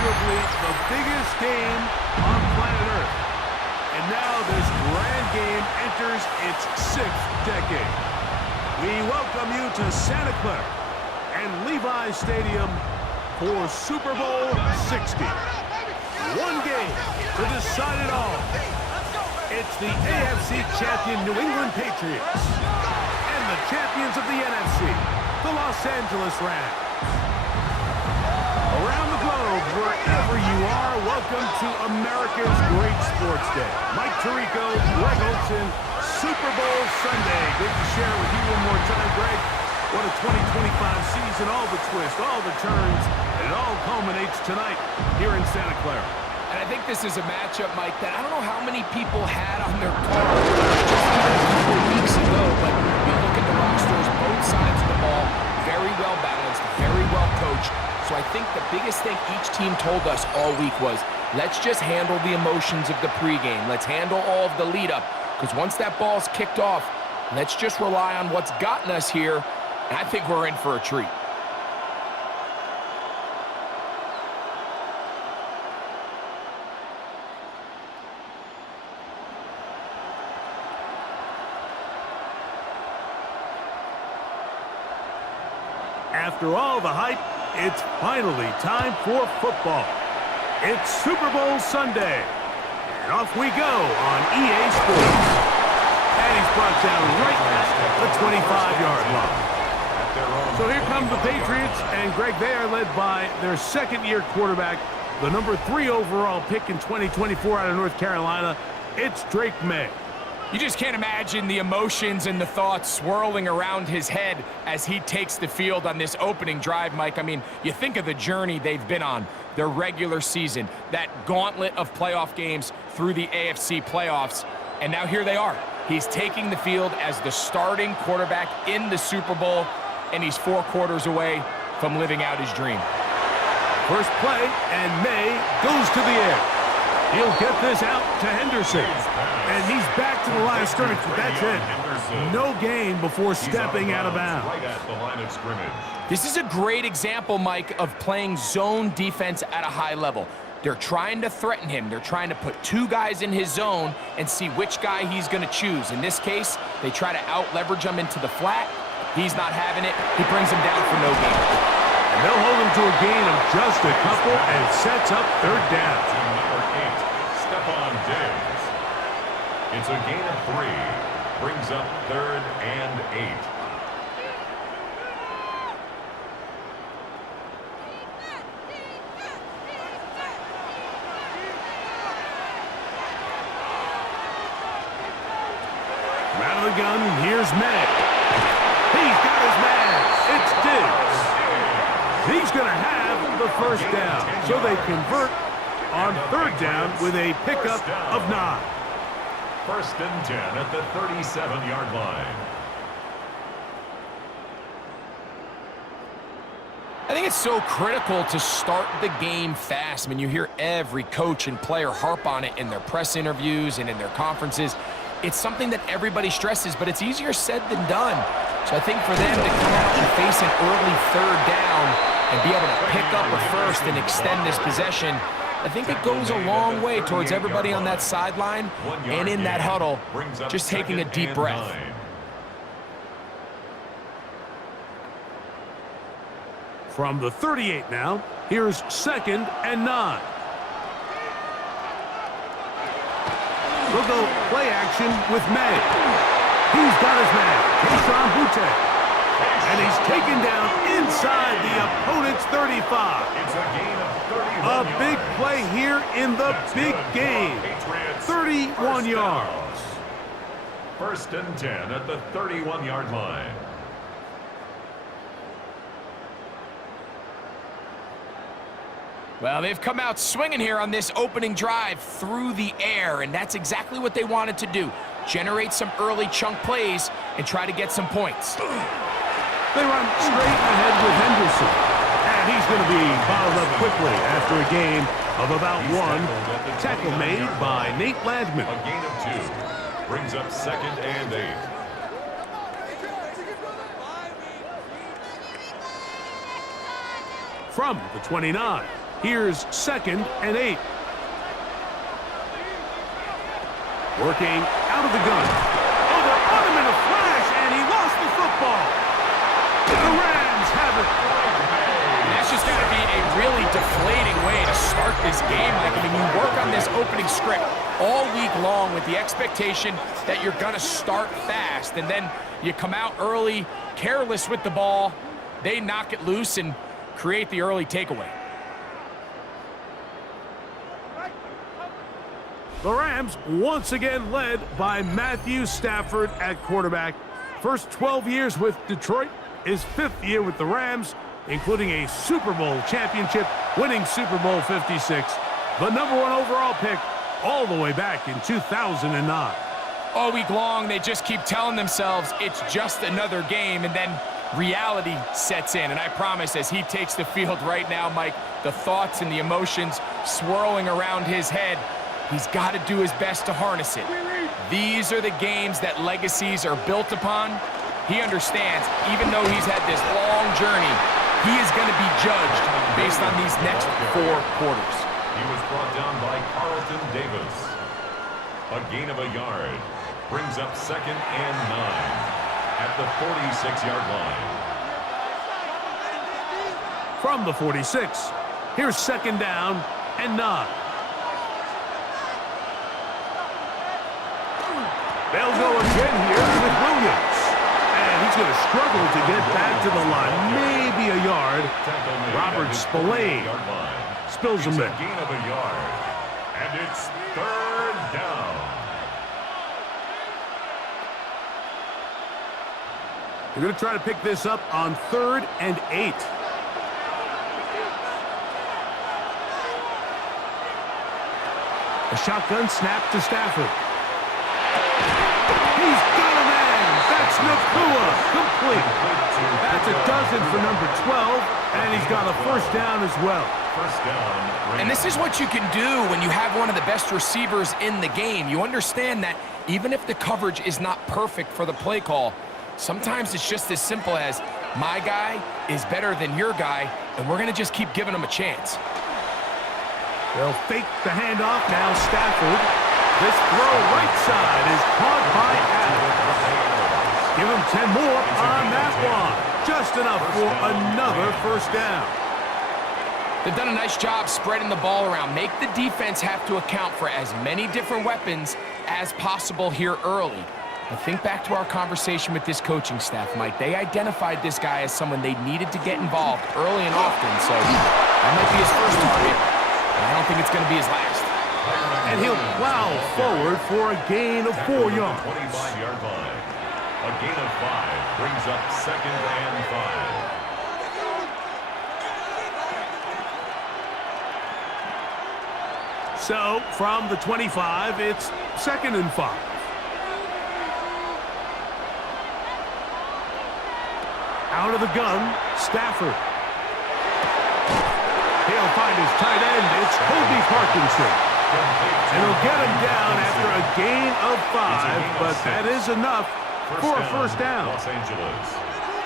arguably the biggest game on planet Earth. And now this grand game enters its 6th decade. We welcome you to Santa Clara and Levi Stadium for Super Bowl 60. One game to decide it all. It's the AFC champion New England Patriots and the champions of the NFC, the Los Angeles Rams. Around the globe, wherever you are, welcome to America's Great Sports Day. Mike Tirico, Greg Olson, Super Bowl Sunday. Good to share with you one more time, Greg. What a 2025 season, all the twists, all the turns, and it all culminates tonight here in Santa Clara. And I think this is a matchup, Mike, that I don't know how many people had on their card just even a couple weeks ago, but you look at the rosters, both sides of the ball, very well balanced, very well coached. So I think the biggest thing each team told us all week was, let's just handle the emotions of the pregame. Let's handle all of the lead-up, because once that ball's kicked off, let's just rely on what's gotten us here, and I think we're in for a treat. After all the hype, it's finally time for football. It's Super Bowl Sunday, and off we go on EA Sports. And he's brought down right at the 25-yard line. So here come the Patriots, and Greg, they are led by their second-year quarterback, the number 3 overall pick in 2024 out of North Carolina. It's Drake May. You just can't imagine the emotions and the thoughts swirling around his head as he takes the field on this opening drive, Mike. I mean, you think of the journey they've been on, their regular season, that gauntlet of playoff games through the AFC playoffs, and now here they are. He's taking the field as the starting quarterback in the Super Bowl, and he's 4 quarters away from living out his dream. First play, and May goes to the air. He'll get this out to Henderson. And he's back to the line of scrimmage, but that's it. No gain before stepping out of bounds. Right at the line of scrimmage. This is a great example, Mike, of playing zone defense at a high level. They're trying to threaten him. They're trying to put 2 guys in his zone and see which guy he's going to choose. In this case, they try to out-leverage him into the flat. He's not having it. He brings him down for no gain. And they'll hold him to a gain of just a couple and sets up 3rd down. Team number 8, Stephon Diggs. It's a gain of 3. Brings up 3rd and 8. Out of the gun, here's May. He's got his man. It's Diggs. He's going to have the 1st down. So they convert on 3rd down with a pickup of 9. 1st and 10 at the 37-yard line. I think it's so critical to start the game fast. I mean, you hear every coach and player harp on it in their press interviews and in their conferences. It's something that everybody stresses, but it's easier said than done. So I think for them to come out and face an early 3rd down and be able to pick up a 1st and extend this possession, I think it goes a long way towards everybody on that sideline and in that huddle just taking a deep breath. From the 38 now, here's 2nd and 9. We'll go play action with May. He's got his man, Keyshawn Boutte. And he's taken down inside the opponent's 35. It's a gain of 31 A big play here in the big game. 31 yards. 1st and 10 at the 31-yard line. Well, they've come out swinging here on this opening drive through the air, and that's exactly what they wanted to do. Generate some early chunk plays and try to get some points. They run straight ahead with Henderson. And he's going to be bottled up quickly after a gain of about 1. Tackle made by Nate Landman. A gain of 2. Brings up 2nd and 8. From the 29, Here's 2nd and 8. Working out of the gun. Oh, they're on him in a flash, and he lost the football. The Rams have it. That's just got to be a really deflating way to start this game. Like, I mean, you work on this opening script all week long with the expectation that you're going to start fast, and then you come out early, careless with the ball. They knock it loose and create the early takeaway. The Rams once again led by Matthew Stafford at quarterback. First 12 years with Detroit, his 5th year with the Rams, including a Super Bowl championship, winning Super Bowl 56. The #1 overall pick all the way back in 2009. All week long, they just keep telling themselves it's just another game, and then reality sets in. And I promise, as he takes the field right now, Mike, the thoughts and the emotions swirling around his head, he's got to do his best to harness it. These are the games that legacies are built upon. He understands, even though he's had this long journey, he is going to be judged based on these next 4 quarters. He was brought down by Carlton Davis. A gain of a yard brings up 2nd and 9 at the 46-yard line. From the 46, here's 2nd down and 9. They'll go again here with Williams. And he's going to struggle to get back to the line. Maybe a yard. Robert Spillane spills him there. A gain of a yard. And it's 3rd down. They're going to try to pick this up on 3rd and 8. A shotgun snap to Stafford. He's got a man. That's Nakua. Complete. That's a dozen for number 12, and he's got a 1st down as well. 1st down. And this is what you can do when you have one of the best receivers in the game. You understand that even if the coverage is not perfect for the play call, sometimes it's just as simple as, my guy is better than your guy, and we're going to just keep giving him a chance. They'll fake the handoff now. Stafford. This throw right side is caught by Adams. Give him 10 more on that one. Just enough for another 1st down. They've done a nice job spreading the ball around. Make the defense have to account for as many different weapons as possible here early. But think back to our conversation with this coaching staff, Mike. They identified this guy as someone they needed to get involved early and often. So that might be his first target, but I don't think it's going to be his last. And he'll plow forward for a gain of 4 yards. 25-yard line. A gain of 5 brings up 2nd and 5. So, from the 25, it's 2nd and 5. Out of the gun, Stafford. He'll find his tight end. It's Kobe Parkinson. And he'll get him down after a gain of 5, but that is enough for a 1st down. Los Angeles.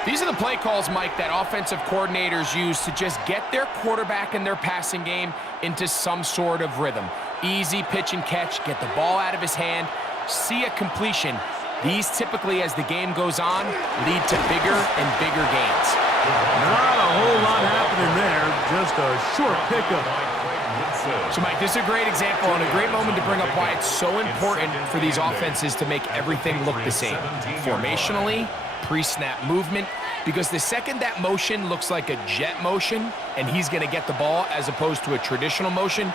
These are the play calls, Mike, that offensive coordinators use to just get their quarterback and their passing game into some sort of rhythm. Easy pitch and catch, get the ball out of his hand, see a completion. These typically, as the game goes on, lead to bigger and bigger gains. Not a whole lot happening there, just a short pickup. So, Mike, this is a great example and a great moment to bring up why it's so important for these offenses to make everything look the same. Formationally, pre-snap movement, because the second that motion looks like a jet motion and he's going to get the ball as opposed to a traditional motion,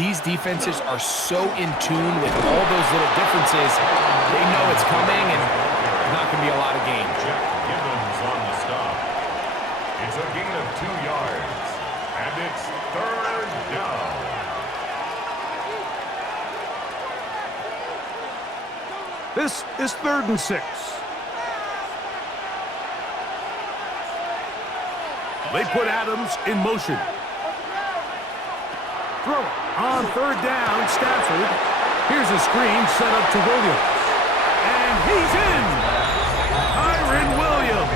these defenses are so in tune with all those little differences, they know it's coming and there's not going to be a lot of gain. Gibbons on the stop. It's a gain of 2 yards, and it's 3rd down. This is 3rd and 6. They put Adams in motion. Throw it on 3rd down, Stafford. Here's a screen set up to Williams. And he's in! Kyren Williams.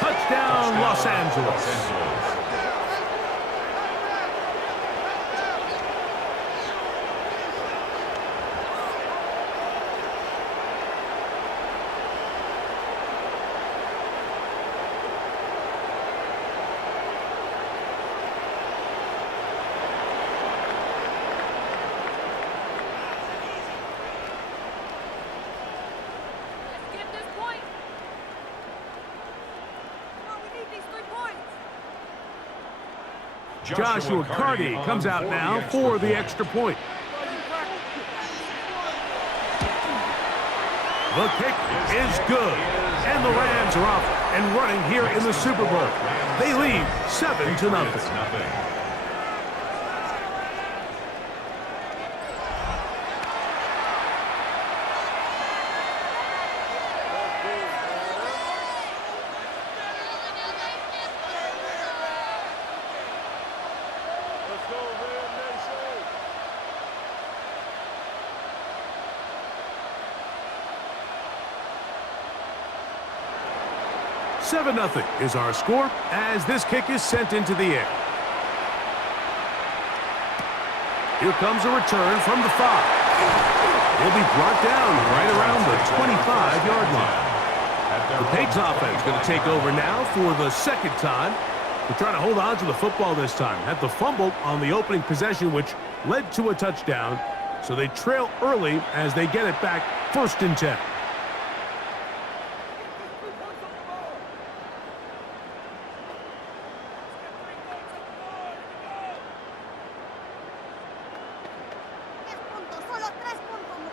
Touchdown, Los Angeles. Joshua Carty comes out now for the extra point. The kick is good, and the Rams are off and running here in the Super Bowl. They lead 7-0. Seven 0 is our score as this kick is sent into the air. Here comes a return from the 5. He'll be brought down right around the 25-yard line. The Patriots offense going to take over now for the second time. They're trying to hold on to the football this time. Had the fumble on the opening possession, which led to a touchdown. So they trail early as they get it back 1st and 10.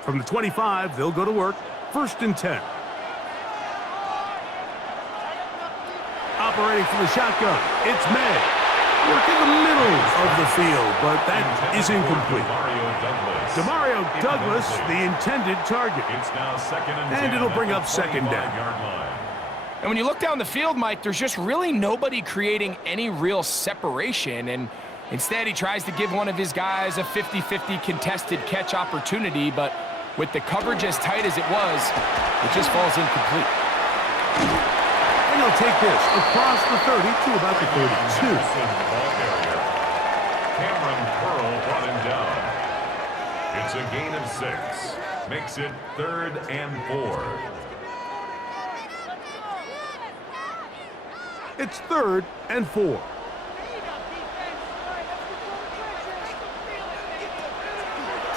From the 25, they'll go to work. 1st and 10. Operating from the shotgun, it's May. Work in the middle of the field, but that is incomplete. Demario Douglas, the intended target. It's now 2nd and 10. And it'll bring up 2nd down. And when you look down the field, Mike, there's just really nobody creating any real separation. And instead, he tries to give one of his guys a 50-50 contested catch opportunity, but with the coverage as tight as it was, it just falls incomplete. And he'll take this across the 30 to about the 32. Cameron Curl brought him down. It's a gain of 6. Makes it 3rd and 4. It's 3rd and 4.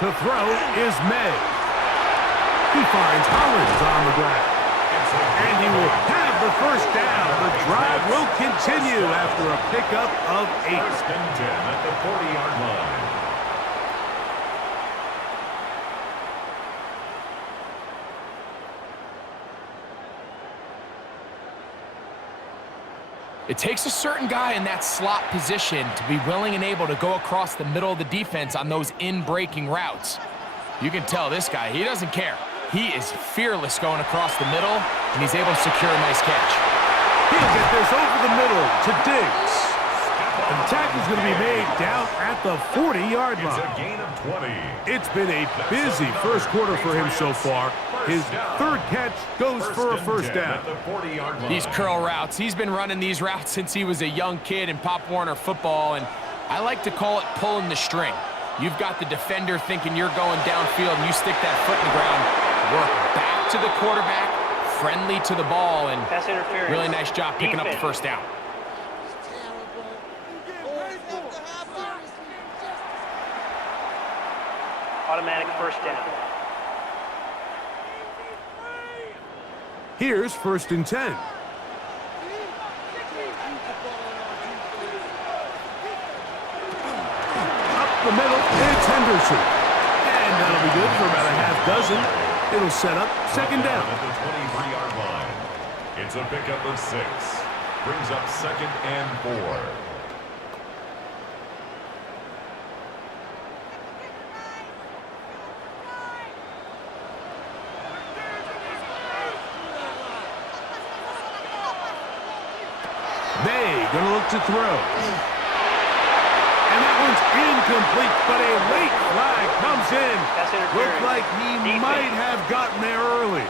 To throw is May. He finds Hollins on the ground. And he will have the 1st down. The drive will continue after a pickup of 8. 1st and 10 at the 40-yard line. It takes a certain guy in that slot position to be willing and able to go across the middle of the defense on those in-breaking routes. You can tell this guy, he doesn't care. He is fearless going across the middle, and he's able to secure a nice catch. He'll get this over the middle to Diggs. And the tackle's going to be made down at the 40-yard line. It's a gain of 20. It's been a busy first quarter for him so far. His 3rd catch goes for a 1st down. These curl routes, he's been running these routes since he was a young kid in Pop Warner football, and I like to call it pulling the string. You've got the defender thinking you're going downfield, and you stick that foot in the ground, work back to the quarterback, friendly to the ball, and really nice job picking up the 1st down. Automatic 1st down. Here's 1st and 10. Up the middle, it's Henderson. And that'll be good for about a half dozen. It'll set up 2nd down. At the 23-yard line. It's a pickup of 6. Brings up 2nd and 4. May gonna look to throw. And that one's incomplete, but a late flag comes in. Looked like he might have gotten there early.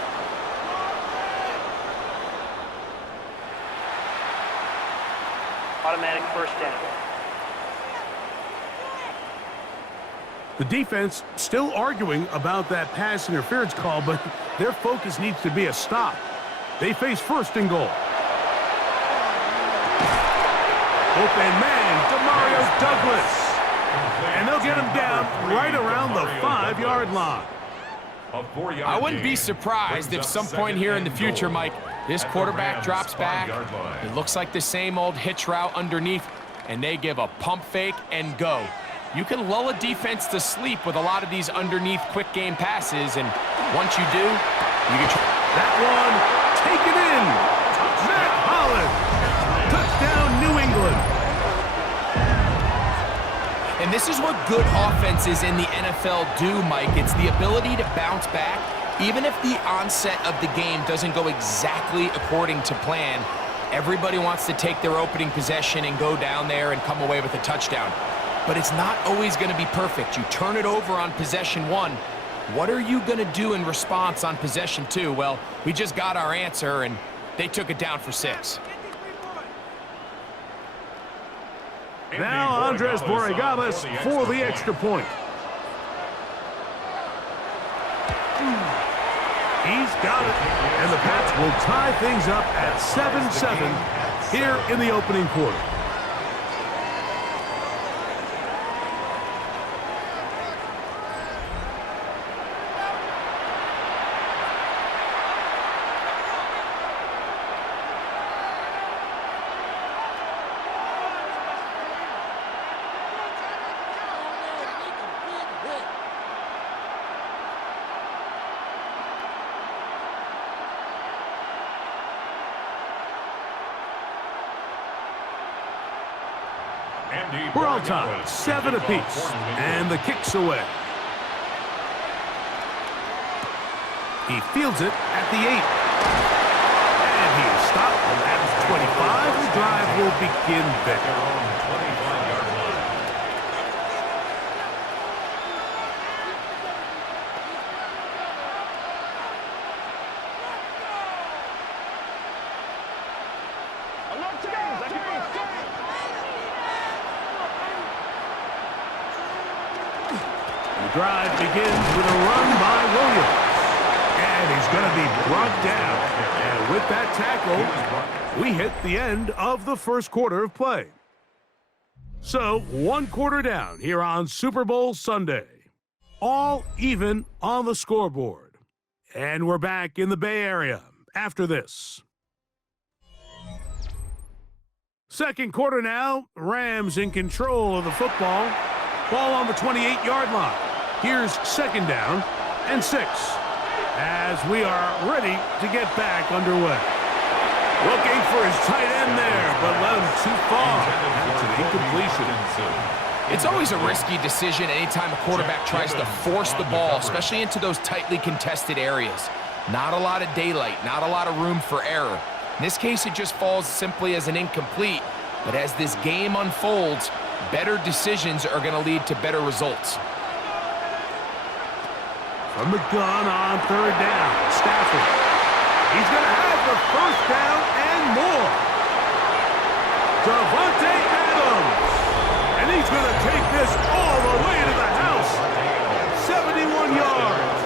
Automatic 1st down. The defense still arguing about that pass interference call, but their focus needs to be a stop. They face 1st and goal. Open man, Demario Douglas. And they'll get him down right around the 5-yard line. I wouldn't be surprised if some point here in the future, Mike, this quarterback drops back. It looks like the same old hitch route underneath. and they give a pump fake and go. You can lull a defense to sleep with a lot of these underneath quick game passes, and once you do, you can try. That one, taken in. Matt Holland. Touchdown, New England. And this is what good offenses in the NFL do, Mike. It's the ability to bounce back, even if the onset of the game doesn't go exactly according to plan. Everybody wants to take their opening possession and go down there and come away with a touchdown. But it's not always going to be perfect. You turn it over on possession 1. What are you going to do in response on possession 2? Well, we just got our answer, and they took it down for 6. Now Andres Borregamas for the extra point. He's got it, and the Pats will tie things up at 7-7 here in the opening quarter. We're all tied, 7 apiece, and the kick's away. He fields it at the 8. And he is stopped at 25. The drive will begin there. The drive begins with a run by Williams. And he's going to be brought down. And with that tackle, we hit the end of the first quarter of play. So, 1 quarter down here on Super Bowl Sunday. All even on the scoreboard. And we're back in the Bay Area after this. Second quarter now. Rams in control of the football. Ball on the 28-yard line. Here's second down and 6 as we are ready to get back underway. Looking for his tight end there, but let him too far. That's an incompletion. It's always a risky decision anytime a quarterback tries to force the ball, especially into those tightly contested areas. Not a lot of daylight, not a lot of room for error. In this case, it just falls simply as an incomplete. But as this game unfolds, better decisions are going to lead to better results. From the gun on third down, Stafford. He's going to have the first down and more. Davante Adams. And he's going to take this all the way to the house. 71 yards.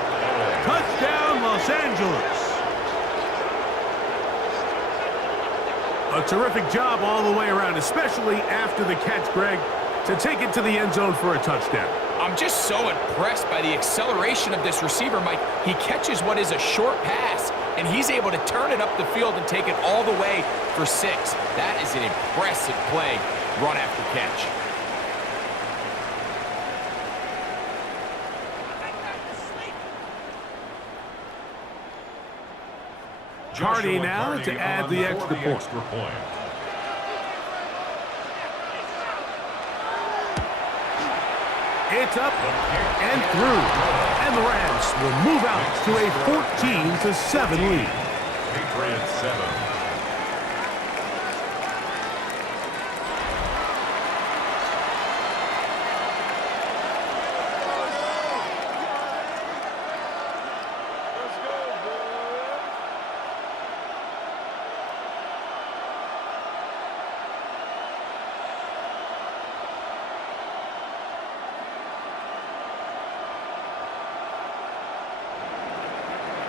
Touchdown, Los Angeles. A terrific job all the way around, especially after the catch, Greg, to take it to the end zone for a touchdown. I'm just so impressed by the acceleration of this receiver, Mike. He catches what is a short pass, and he's able to turn it up the field and take it all the way for 6. That is an impressive play, run after catch. Cardi now to add the extra point. It's up and through. And the Rams will move out to a 14-7 lead. Patriots 7.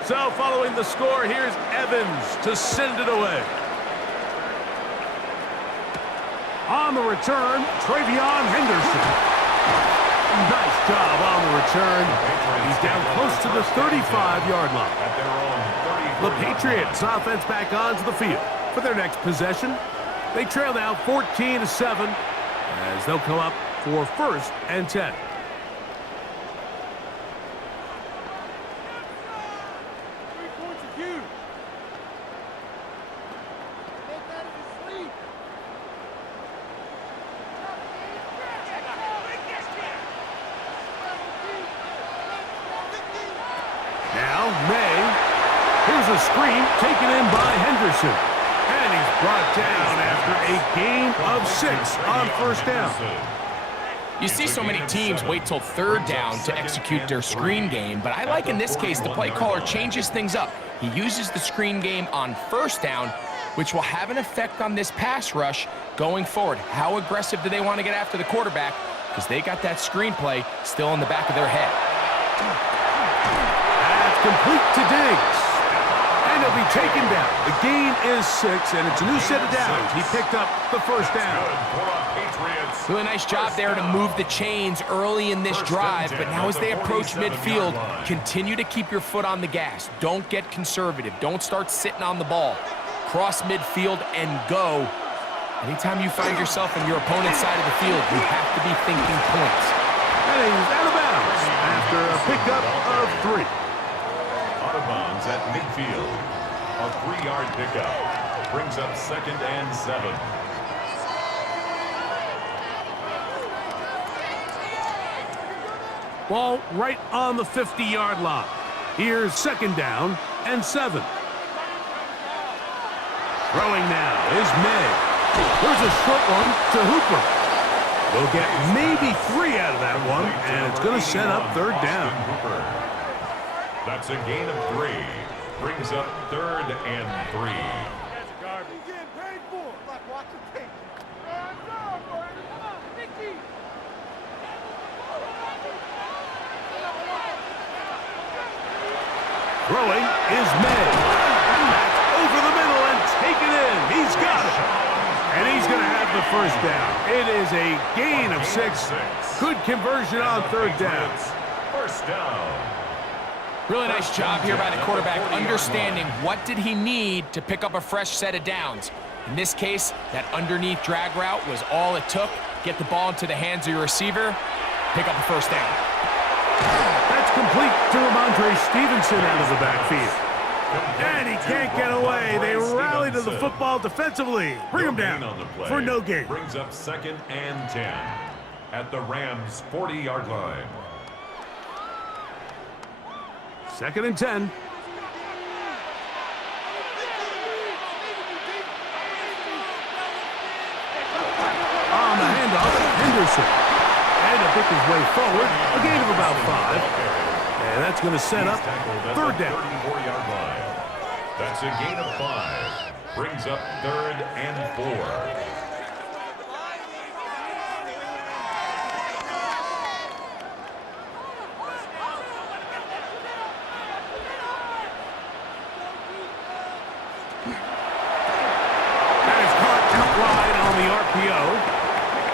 So following the score, here's Evans to send it away. On the return, Travion Henderson. Nice job on the return. He's down close to the 35-yard line. The Patriots offense back onto the field for their next possession. They trail now 14-7 as they'll come up for 1st and 10. Now, May. Here's a screen taken in by Henderson. And he's brought down after a gain of 6 on 1st down. You see so many teams wait till 3rd down to execute their screen game, but I like in this case the play caller changes things up. He uses the screen game on 1st down, which will have an effect on this pass rush going forward. How aggressive do they want to get after the quarterback? Because they got that screenplay still in the back of their head. That's complete to Diggs. And he'll be taken down. The gain is 6, and it's a new set of downs. He picked up the 1st down. Really nice job there to move the chains early in this drive, but now as they approach midfield, continue to keep your foot on the gas. Don't get conservative. Don't start sitting on the ball. Cross midfield and go. Anytime you find yourself on your opponent's side of the field, you have to be thinking points. And he's out of bounds after a pickup of 3. Out of bounds at midfield. A 3-yard pickup. Brings up 2nd and 7. Ball right on the 50-yard line. Here's 2nd down and 7. Throwing now is May. There's a short one to Hooper. They'll get maybe 3 out of that one, and it's going to set up 3rd down. That's a gain of 3. Brings up 3rd and 3. Throwing is May. That's over the middle and taken in. He's got it. And he's going to have the 1st down. It is a gain of 6. Good conversion on 3rd down. 1st down. Really nice job here by the quarterback, understanding what did he need to pick up a fresh set of downs. In this case, that underneath drag route was all it took. Get the ball into the hands of your receiver, pick up a 1st down. That's complete to Ramondre Stevenson out of the backfield. And he can't get away. They rally to the football defensively. Bring him down for no gain. Brings up 2nd and 10 at the Rams' 40-yard line. 2nd and 10. On the handoff, Henderson. And to pick his way forward, a gain of about 5. And that's going to set up 3rd down. 34-yard line. That's a gain of 5. Brings up 3rd and 4.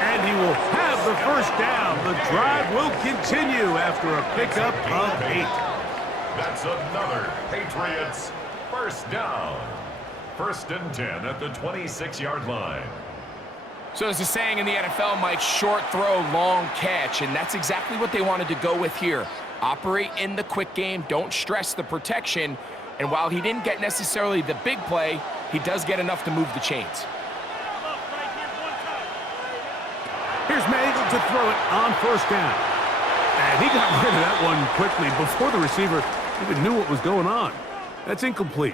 And he will have the 1st down. The drive will continue after a pickup of 8. That's another Patriots 1st down. 1st and 10 at the 26-yard line. So there's a saying in the NFL, Mike, short throw, long catch, and that's exactly what they wanted to go with here. Operate in the quick game, don't stress the protection, and while he didn't get necessarily the big play, he does get enough to move the chains. Here's May to throw it on 1st down. And he got rid of that one quickly before the receiver even knew what was going on. That's incomplete.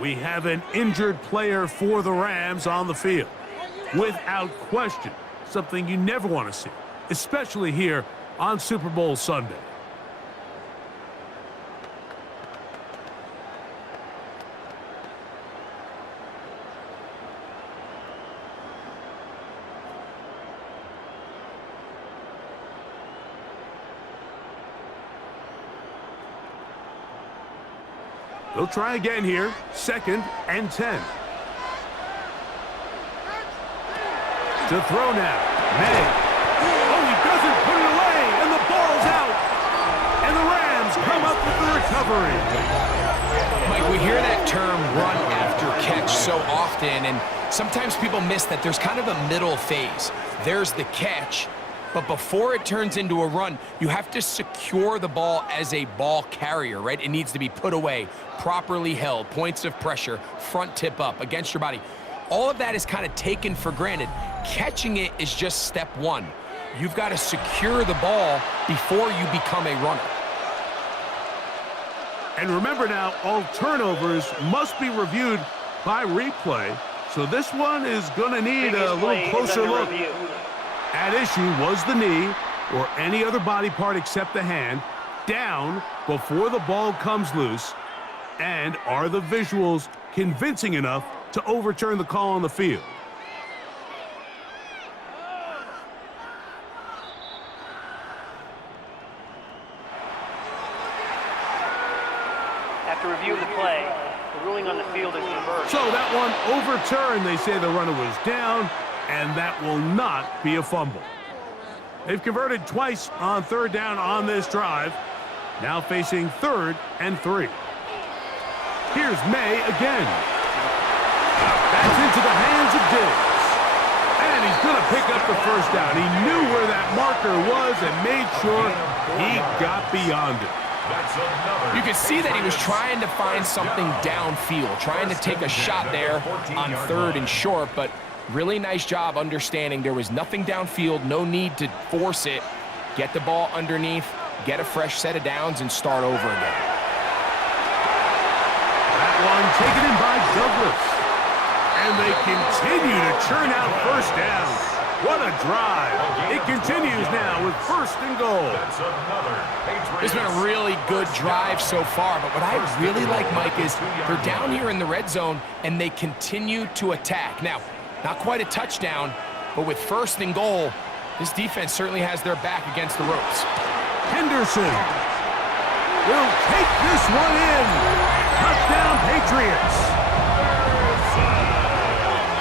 We have an injured player for the Rams on the field. Without question, something you never want to see, especially here on Super Bowl Sunday. They'll try again here. 2nd and 10. To throw now. May. Oh, he doesn't put it away, and the ball's out. And the Rams come up with the recovery. Mike, We hear that term run after catch so often, and sometimes people miss that there's kind of a middle phase. There's the catch, but before it turns into a run, you have to secure the ball as a ball carrier, right? It needs to be put away, properly held, points of pressure, front tip up against your body. All of that is kind of taken for granted. Catching it is just step one. You've got to secure the ball before you become a runner. And remember now, all turnovers must be reviewed by replay. So this one is going to need a little closer look. At issue was the knee or any other body part except the hand down before the ball comes loose. And are the visuals convincing enough to overturn the call on the field? After review of the play, the ruling on the field is reversed. So that one overturned. They say the runner was down, and that will not be a fumble. They've converted twice on third down on this drive. Now facing 3rd and 3. Here's May again. That's into the hands of Diggs. And he's going to pick up the first down. He knew where that marker was and made sure he got beyond it. You can see that he was trying to find something downfield, trying to take a shot there on 3rd and short, but really nice job understanding there was nothing downfield, no need to force it. Get the ball underneath, get a fresh set of downs, and start over again. That one taken in by Douglas. And they continue to churn out first downs. What a drive. It continues now with 1st and goal. It's been a really good drive so far, but what I really like, Mike, is they're down here in the red zone, and they continue to attack. Now, not quite a touchdown, but with 1st and goal, this defense certainly has their back against the ropes. Henderson will take this one in. Touchdown, Patriots.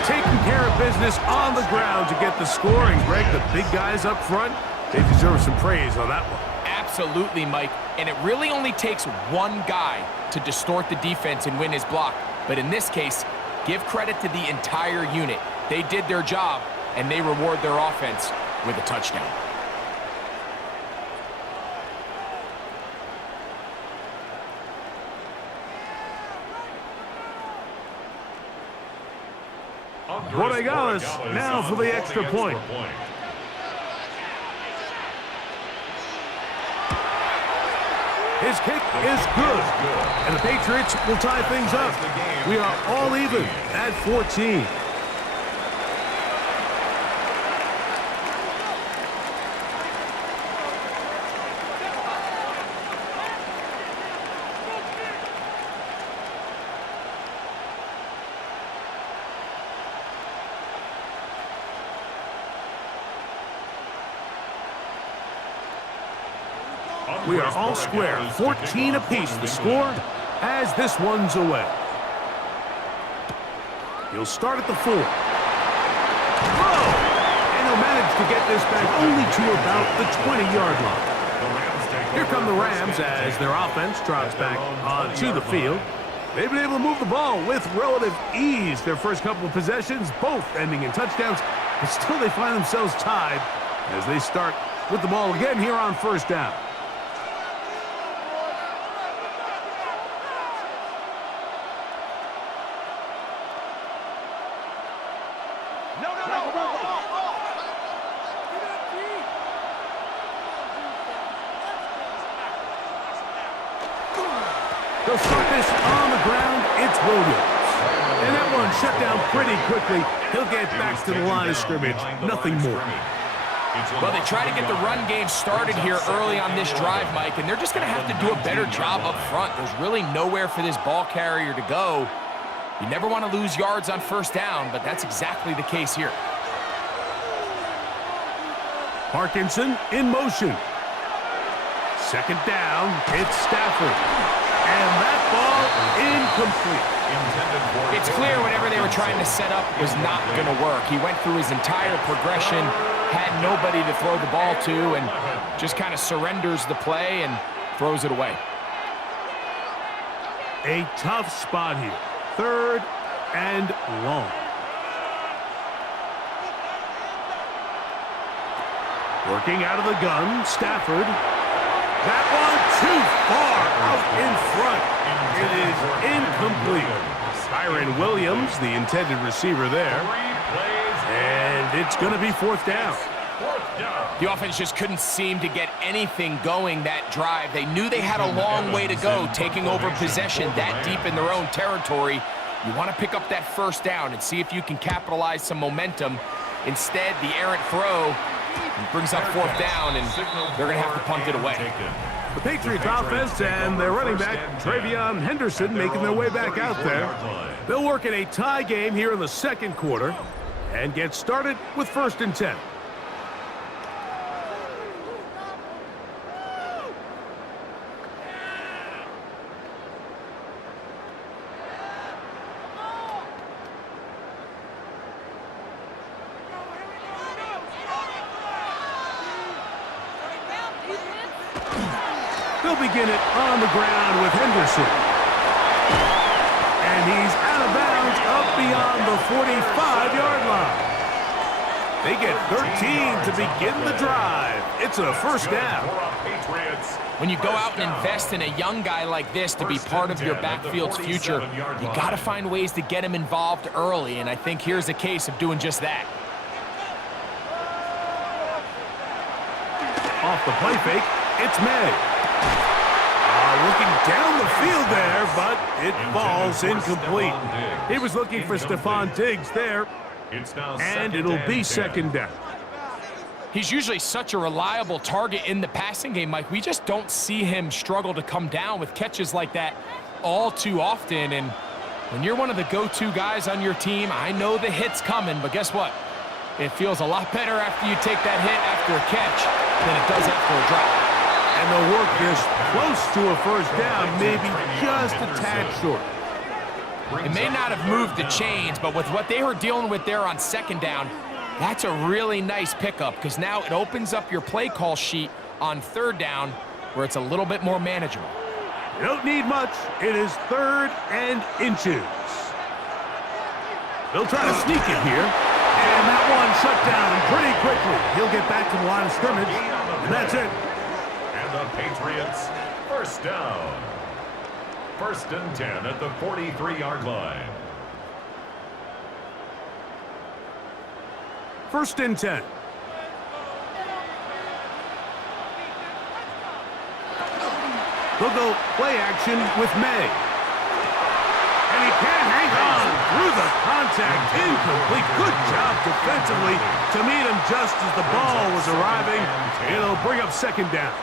Taking care of business on the ground to get the scoring. Greg, the big guys up front, they deserve some praise on that one. Absolutely, Mike. And it really only takes one guy to distort the defense and win his block. But in this case, give credit to the entire unit. They did their job, and they reward their offense with a touchdown. Borregales now for the extra point. His kick is good, and the Patriots will tie things up. We are all even at 14. We are all square, 14 apiece the score as this one's away. He'll start at the 4. Throw! And he'll manage to get this back only to about the 20-yard line. Here come the Rams as their offense drops back onto the field. They've been able to move the ball with relative ease. Their first couple of possessions, both ending in touchdowns, but still they find themselves tied as they start with the ball again here on 1st down. They'll start this on the ground. It's Williams. And that one shut down pretty quickly. He'll get back to the line of scrimmage. Nothing more. Well, they try to get the run game started here early on this drive, Mike, and they're just going to have to do a better job up front. There's really nowhere for this ball carrier to go. You never want to lose yards on 1st down, but that's exactly the case here. Parkinson in motion. 2nd down. It's Stafford. And that ball incomplete. It's clear whatever they were trying to set up was not going to work. He went through his entire progression, had nobody to throw the ball to, and just kind of surrenders the play and throws it away. A tough spot here. 3rd and long. Working out of the gun, Stafford. That one too far out in front. It is incomplete. Kyron Williams, the intended receiver there. And it's going to be 4th down. The offense just couldn't seem to get anything going that drive. They knew they had a long way to go, taking over possession that deep in their own territory. You want to pick up that 1st down and see if you can capitalize some momentum. Instead, the errant throw brings up 4th down, and they're going to have to punt it away. The Patriots offense and their running back, Travion Henderson, making their way back out there. They'll work in a tie game here in the 2nd quarter and get started with 1st and 10. They'll begin it on the ground with Henderson. And he's out of bounds up beyond the 45-yard line. They get 13 to begin the drive. It's a 1st down. When you go out and invest in a young guy like this to be part of your backfield's future, you got to find ways to get him involved early, and I think here's a case of doing just that. Off the play fake, it's May. Looking down the field there, but it falls incomplete. He was looking for Stephon Diggs there, and it'll be 2nd down. He's usually such a reliable target in the passing game, Mike. We just don't see him struggle to come down with catches like that all too often. And when you're one of the go-to guys on your team, I know the hit's coming, but guess what? It feels a lot better after you take that hit after a catch than it does after a drop. And they'll work this close to a 1st down, maybe just a tad short. It may not have moved the chains, but with what they were dealing with there on 2nd down, that's a really nice pickup because now it opens up your play call sheet on 3rd down where it's a little bit more manageable. You don't need much. It is 3rd and inches. They'll try to sneak it here. And that one shut down pretty quickly. He'll get back to the line of scrimmage, and that's it. The Patriots, 1st down. 1st and 10 at the 43-yard line. 1st and 10. They'll go play action with May. And he can't hang on through the contact. Incomplete. Good job defensively to meet him just as the ball was arriving. It'll bring up 2nd down.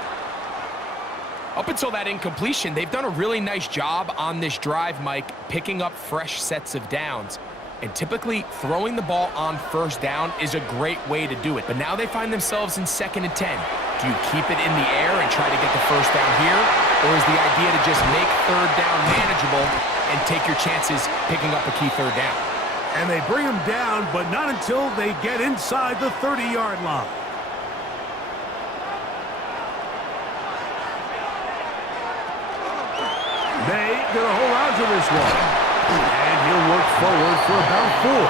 Up until that incompletion, they've done a really nice job on this drive, Mike, picking up fresh sets of downs. And typically, throwing the ball on 1st down is a great way to do it. But now they find themselves in 2nd and 10. Do you keep it in the air and try to get the 1st down here? Or is the idea to just make 3rd down manageable and take your chances picking up a key 3rd down? And they bring him down, but not until they get inside the 30-yard line. May gonna hold on to this one. And he'll work forward for about 4.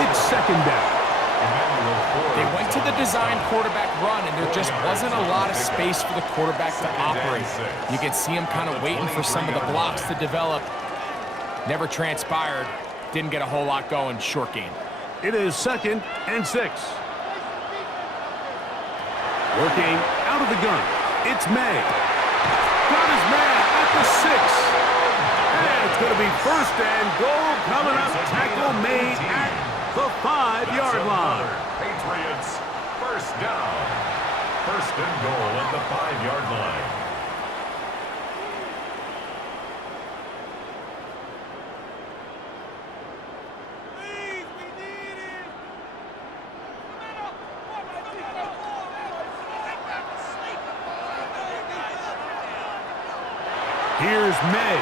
It's 2nd down. They went to the design quarterback run, and there just wasn't a lot of space for the quarterback to operate. You could see him kind of waiting for some of the blocks to develop. Never transpired. Didn't get a whole lot going. Short game. It is 2nd and 6. Working out of the gun. It's May. Got his man at the 6. And it's going to be 1st and goal coming up. Tackle made at the 5-yard line. Patriots, 1st down. 1st and goal at the 5-yard line. Here's May.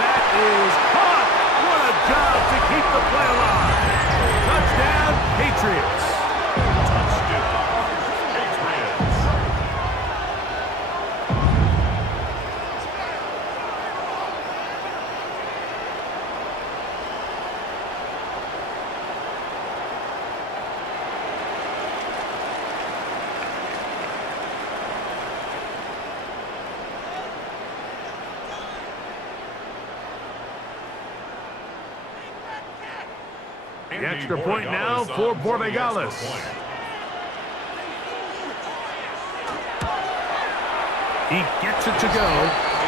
That is caught. What a job to keep the play alive. Touchdown, Patriots. Touchdown, Patriots. The extra point now for Borregales. He gets it to go,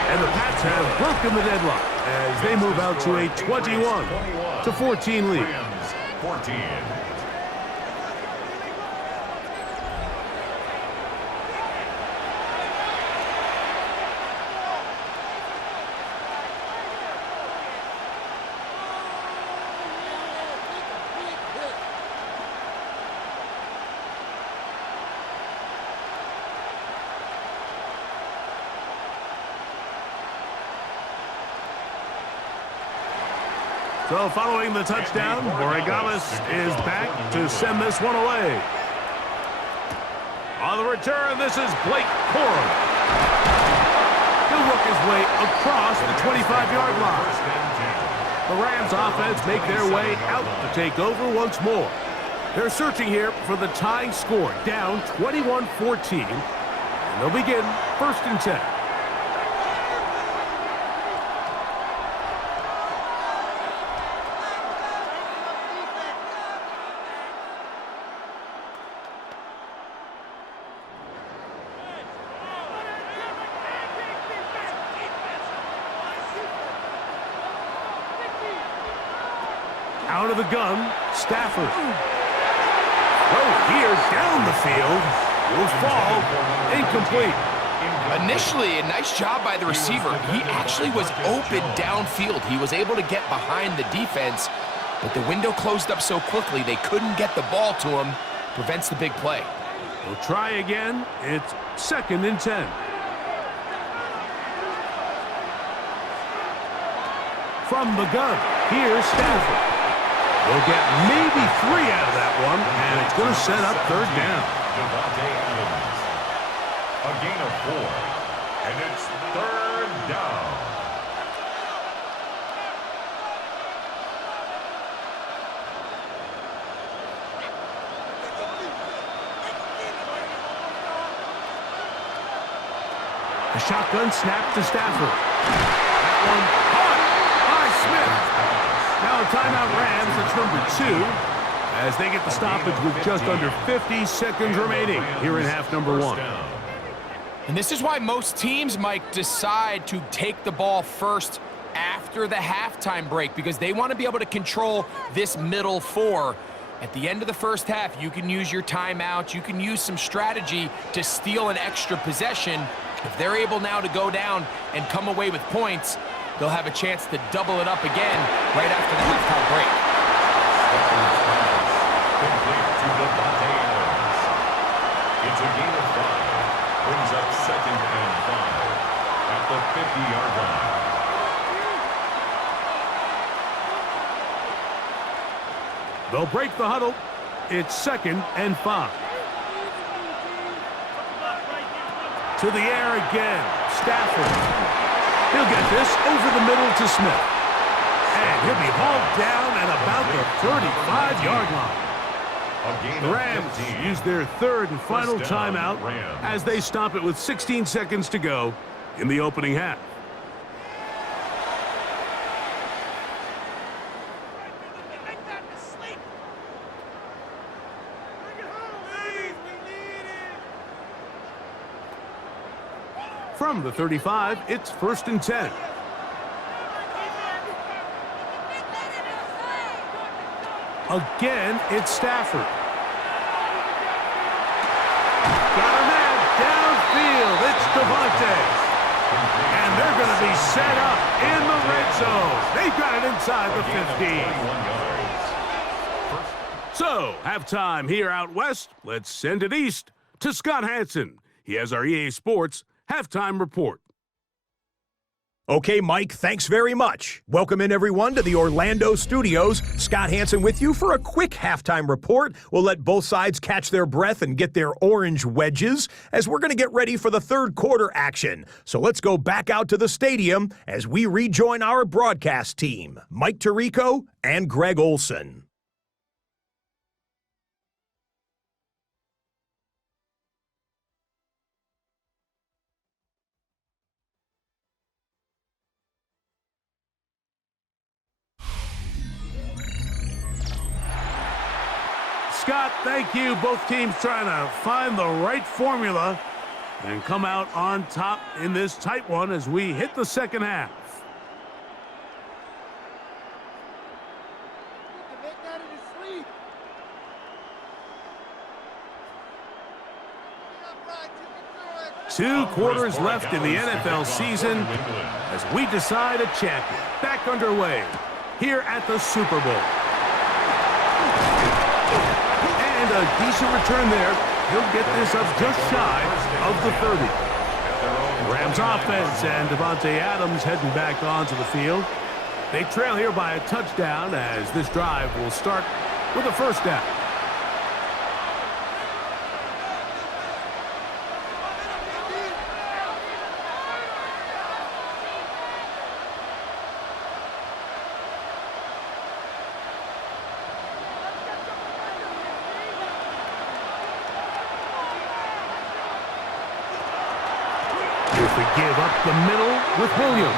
and the Pats have broken the deadlock as they move out to a 21-14 lead. 14. So following the touchdown, Borregales is back to send this one away. On the return, this is Blake Corum. He'll work his way across the 25-yard line. The Rams offense make their way out to take over once more. They're searching here for the tying score, down 21-14. And they'll begin 1st and 10. Out of the gun, Stafford. Oh, here down the field. Will fall. Incomplete. Initially, a nice job by the receiver. He actually was open downfield. He was able to get behind the defense, but the window closed up so quickly they couldn't get the ball to him. Prevents the big play. We'll try again. It's 2nd and 10. From the gun, here's Stafford. They'll get maybe 3 out of that one, and it's going to set up 3rd down. Devontae Adams. A gain of 4, and it's 3rd down. A shotgun snap to Stafford. That one caught by Smith. Now a timeout Rams, that's number 2, as they get the stoppage with just under 50 seconds remaining here in half number 1. And this is why most teams might decide to take the ball first after the halftime break, because they want to be able to control this middle 4. At the end of the first half, you can use your timeout, you can use some strategy to steal an extra possession. If they're able now to go down and come away with points, they'll have a chance to double it up again right after the halftime break. Complete to Devontae Adams. It's a gain of 5. Brings up 2nd and 5 at the 50-yard line. They'll break the huddle. It's 2nd and 5. To the air again. Stafford. He'll get this over the middle to Smith. And he'll be hauled down at about the 35-yard line. The Rams use their 3rd and final timeout as they stop it with 16 seconds to go in the opening half. From the 35, it's 1st and 10. Again, it's Stafford. Got a man downfield. It's Devontae. And they're going to be set up in the red zone. They've got it inside the 15. So, halftime here out west. Let's send it east to Scott Hansen. He has our EA Sports halftime report. Okay, Mike, thanks very much. Welcome in, everyone, to the Orlando studios. Scott Hansen with you for a quick halftime report. We'll let both sides catch their breath and get their orange wedges as we're going to get ready for the 3rd quarter action. So let's go back out to the stadium as we rejoin our broadcast team, Mike Tirico and Greg Olson. Scott, thank you. Both teams trying to find the right formula and come out on top in this tight one as we hit the second half. Two quarters left in the NFL season as we decide a champion. Back underway here at the Super Bowl. And a decent return there. He'll get this up just shy of the 30. Rams offense and Devontae Adams heading back onto the field. They trail here by a touchdown as this drive will start with a first down. They give up the middle with Williams.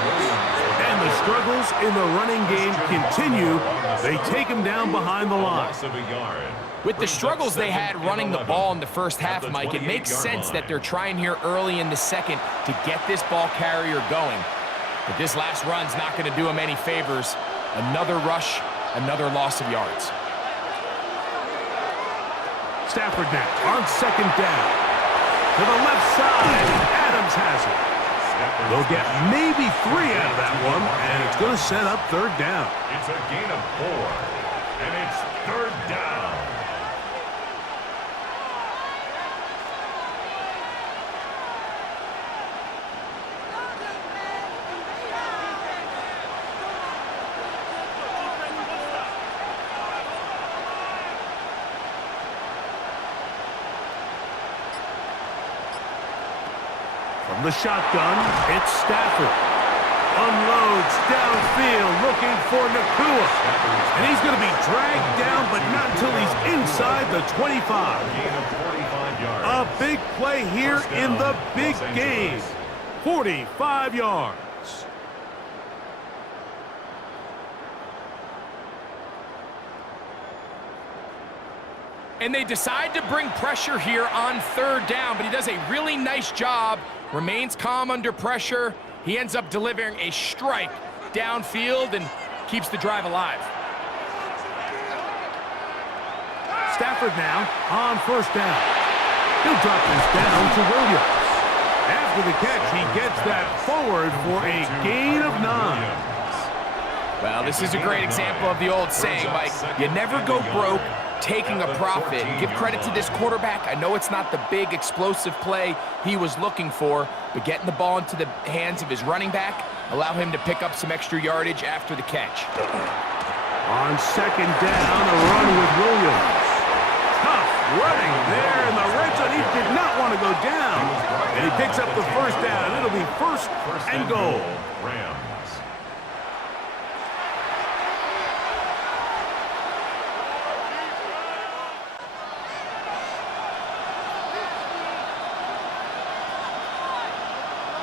And the struggles in the running game continue. They take him down behind the line. With the struggles they had running the ball in the first half, Mike, it makes sense that they're trying here early in the second to get this ball carrier going. But this last run's not going to do him any favors. Another rush, another loss of yards. Stafford now on second down. To the left side, Adams has it. They'll get maybe 3 out of that one, and it's going to set up third down. It's a gain of 4, and it's third down. From the shotgun, it's Stafford. Unloads downfield, looking for Nakua. And he's going to be dragged down, but not until he's inside the 25. A big play here in the big game. 45 yards. And they decide to bring pressure here on third down, but he does a really nice job, remains calm under pressure. He ends up delivering a strike downfield and keeps the drive alive. Stafford now on first down. He'll drop this down to Williams. After the catch, he gets that forward for a gain of 9. Well, this is a great example of the old saying, Mike, you never go broke taking a profit. Give credit to this quarterback. I know it's not the big explosive play he was looking for, but getting the ball into the hands of his running back, allow him to pick up some extra yardage after the catch. On second down, a run with Williams. Tough running there in the red zone. He did not want to go down. And he picks up the first down. It'll be first and goal. Rams.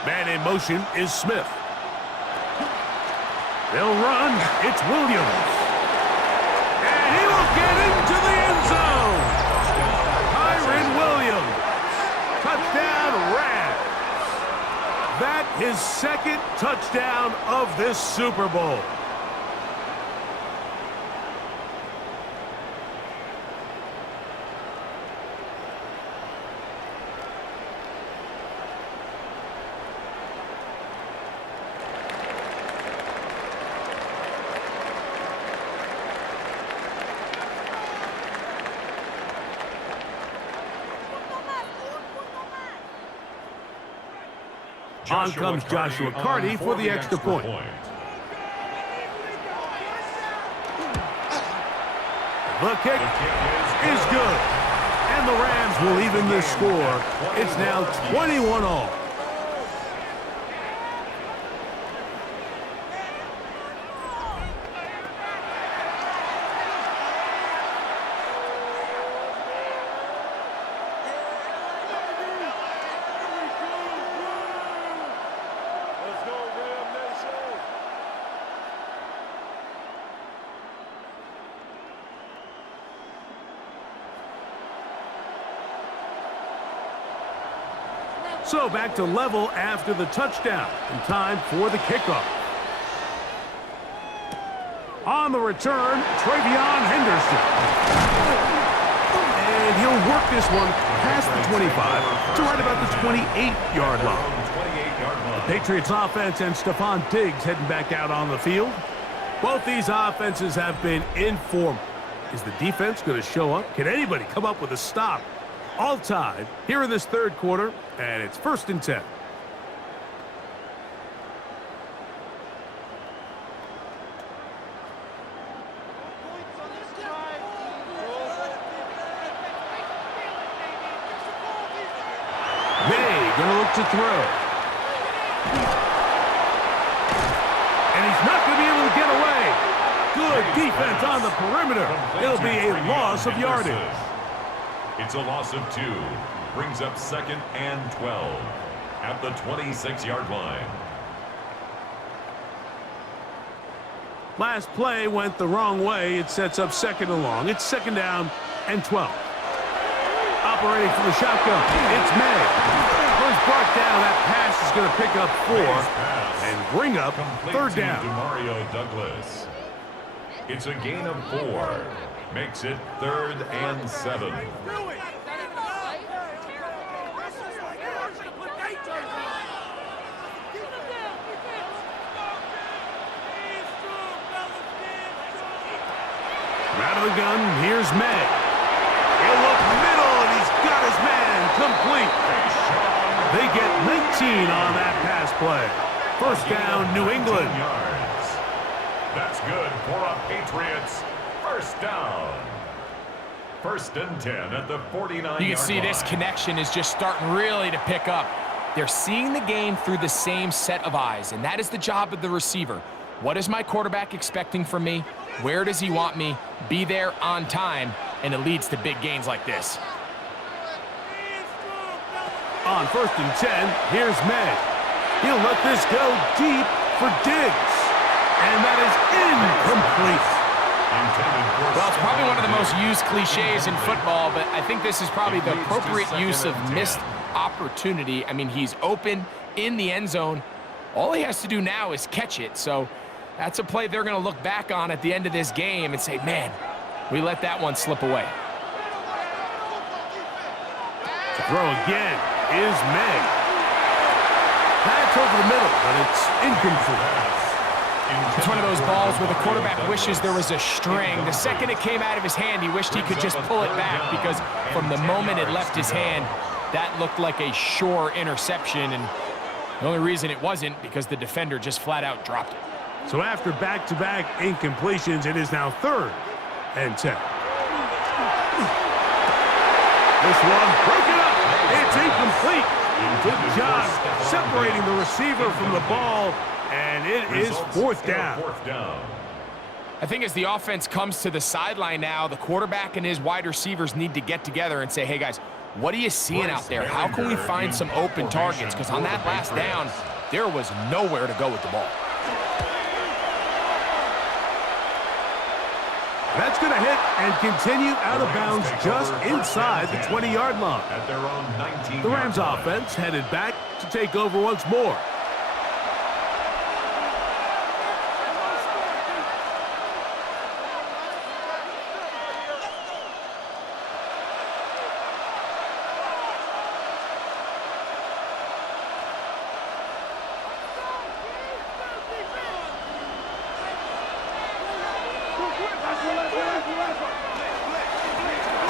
Man in motion is Smith. They'll run. It's Williams. And he will get into the end zone. Kyron Williams. Touchdown, Rams. That is second touchdown of this Super Bowl. On comes Joshua Carty for the extra point. The kick is good. And the Rams will even this score. It's now 21-all. So back to level after the touchdown. And time for the kickoff. On the return, Travion Henderson. And he'll work this one past the 25 to right about the 28-yard line. The Patriots offense and Stephon Diggs heading back out on the field. Both these offenses have been informal. Is the defense going to show up? Can anybody come up with a stop? All tied here in this third quarter, and it's 1st and 10. May going to look to throw. And he's not going to be able to get away. Good defense on the perimeter. It'll be a loss of yardage. It's a loss of 2. Brings up 2nd and 12 at the 26-yard line. Last play went the wrong way. It sets up 2nd and long. It's 2nd down and 12. Operating for the shotgun. It's May. First brought down. That pass is going to pick up 4 and bring up 3rd down. Mario Douglas. It's a gain of 4. Makes it 3rd and 7. Out of the gun, here's May. He'll look middle, and he's got his man complete. They get 19 on that pass play. 1st down, New England. Yards. That's good for a Patriots 1st down. 1st and 10 at the 49-yard line. You can see this connection is just starting really to pick up. They're seeing the game through the same set of eyes, and that is the job of the receiver. What is my quarterback expecting from me? Where does he want me? Be there on time, and it leads to big gains like this. On 1st and 10, here's May. He'll let this go deep for Diggs. And that is incomplete. Well, it's probably one of the most used cliches in football, but I think this is probably the appropriate use of missed opportunity. I mean, he's open in the end zone. All he has to do now is catch it. So that's a play they're going to look back on at the end of this game and say, man, we let that one slip away. To throw again is May. That's over the middle, but it's incomplete. It's one of those balls where the quarterback wishes there was a string. The second it came out of his hand, he wished he could just pull it back, because from the moment it left his hand, that looked like a sure interception, and the only reason it wasn't because the defender just flat out dropped it. So after back-to-back incompletions, it is now 3rd and 10. This one broken up. It's incomplete. Good job separating the receiver from the ball, and it is 4th down. I think as the offense comes to the sideline now, the quarterback and his wide receivers need to get together and say, hey, guys, what are you seeing out there? How can we find some open targets? Because on that last down, there was nowhere to go with the ball. That's going to hit and continue out of bounds just inside the 20-yard line. At their own 19. The Rams offense headed back to take over once more.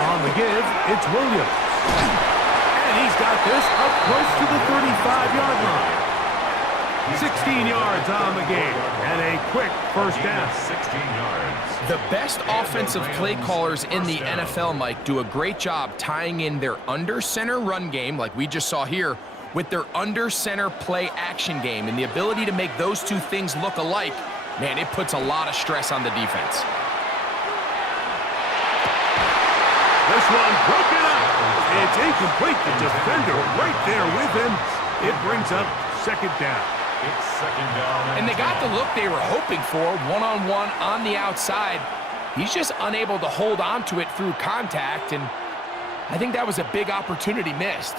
On the give, it's Williams. And he's got this up close to the 35-yard line. 16 yards on the game, and a quick 1st down. 16 yards. The best offensive play callers in the NFL, Mike, do a great job tying in their under-center run game, like we just saw here, with their under-center play action game. And the ability to make those two things look alike, man, it puts a lot of stress on the defense. This one broken up. It's incomplete. The defender right there with him. It brings up 2nd down. It's 2nd down. And they got the look they were hoping for, one-on-one on the outside. He's just unable to hold on to it through contact, and I think that was a big opportunity missed.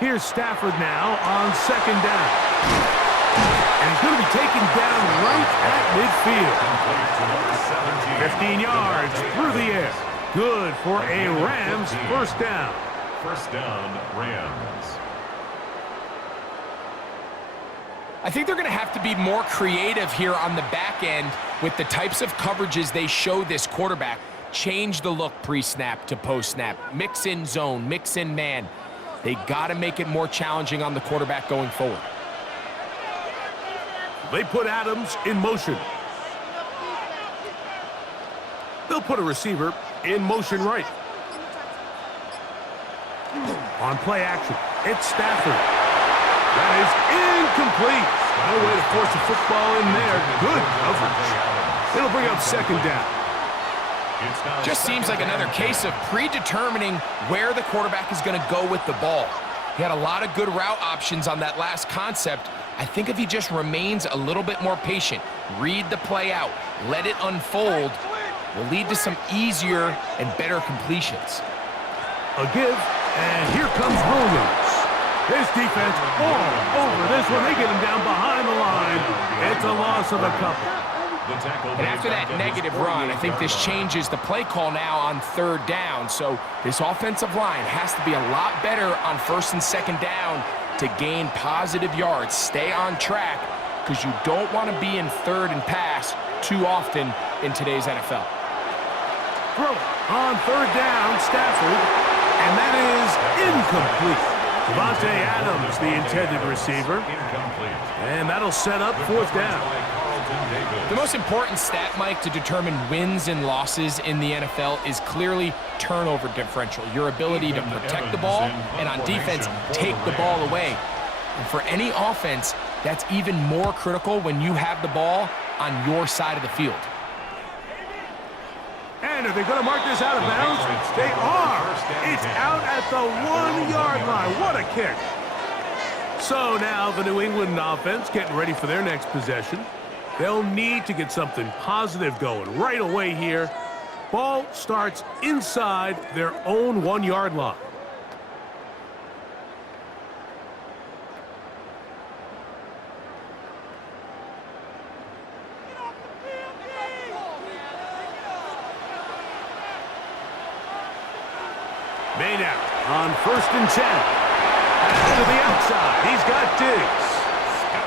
Here's Stafford now on second down. And he's going to be taken down right at midfield. 15 yards through the air. Good for a Rams first down. First down, Rams. I think they're going to have to be more creative here on the back end with the types of coverages they show this quarterback. Change the look pre-snap to post-snap. Mix in zone, mix in man. They got to make it more challenging on the quarterback going forward. They put Adams in motion. They'll put a receiver in motion right. On play action, it's Stafford. That is incomplete. No way to force a football in there. Good coverage. It'll bring up second down. Just seems like another case of predetermining where the quarterback is going to go with the ball. He had a lot of good route options on that last concept. I think if he just remains a little bit more patient, read the play out, let it unfold, will lead to some easier and better completions. A give, and here comes Williams. This defense all over this one. They get him down behind the line. It's a loss of a couple. And after that negative run, I think this changes the play call now on third down. So this offensive line has to be a lot better on first and second down to gain positive yards. Stay on track because you don't want to be in third and pass too often in today's NFL. Throw on third down, Stafford, and that is incomplete. Devontae Adams, the intended receiver, and that'll set up fourth down. The most important stat, Mike, to determine wins and losses in the NFL is clearly turnover differential, your ability to protect the ball and on defense take the ball away. And for any offense, that's even more critical when you have the ball on your side of the field. And are they going to mark this out of bounds? They are. It's out at the 1 yard line. What a kick. So now the New England offense getting ready for their next possession. They'll need to get something positive going right away here. Ball starts inside their own 1 yard line. Made out on first and 10. And to the outside, he's got Diggs.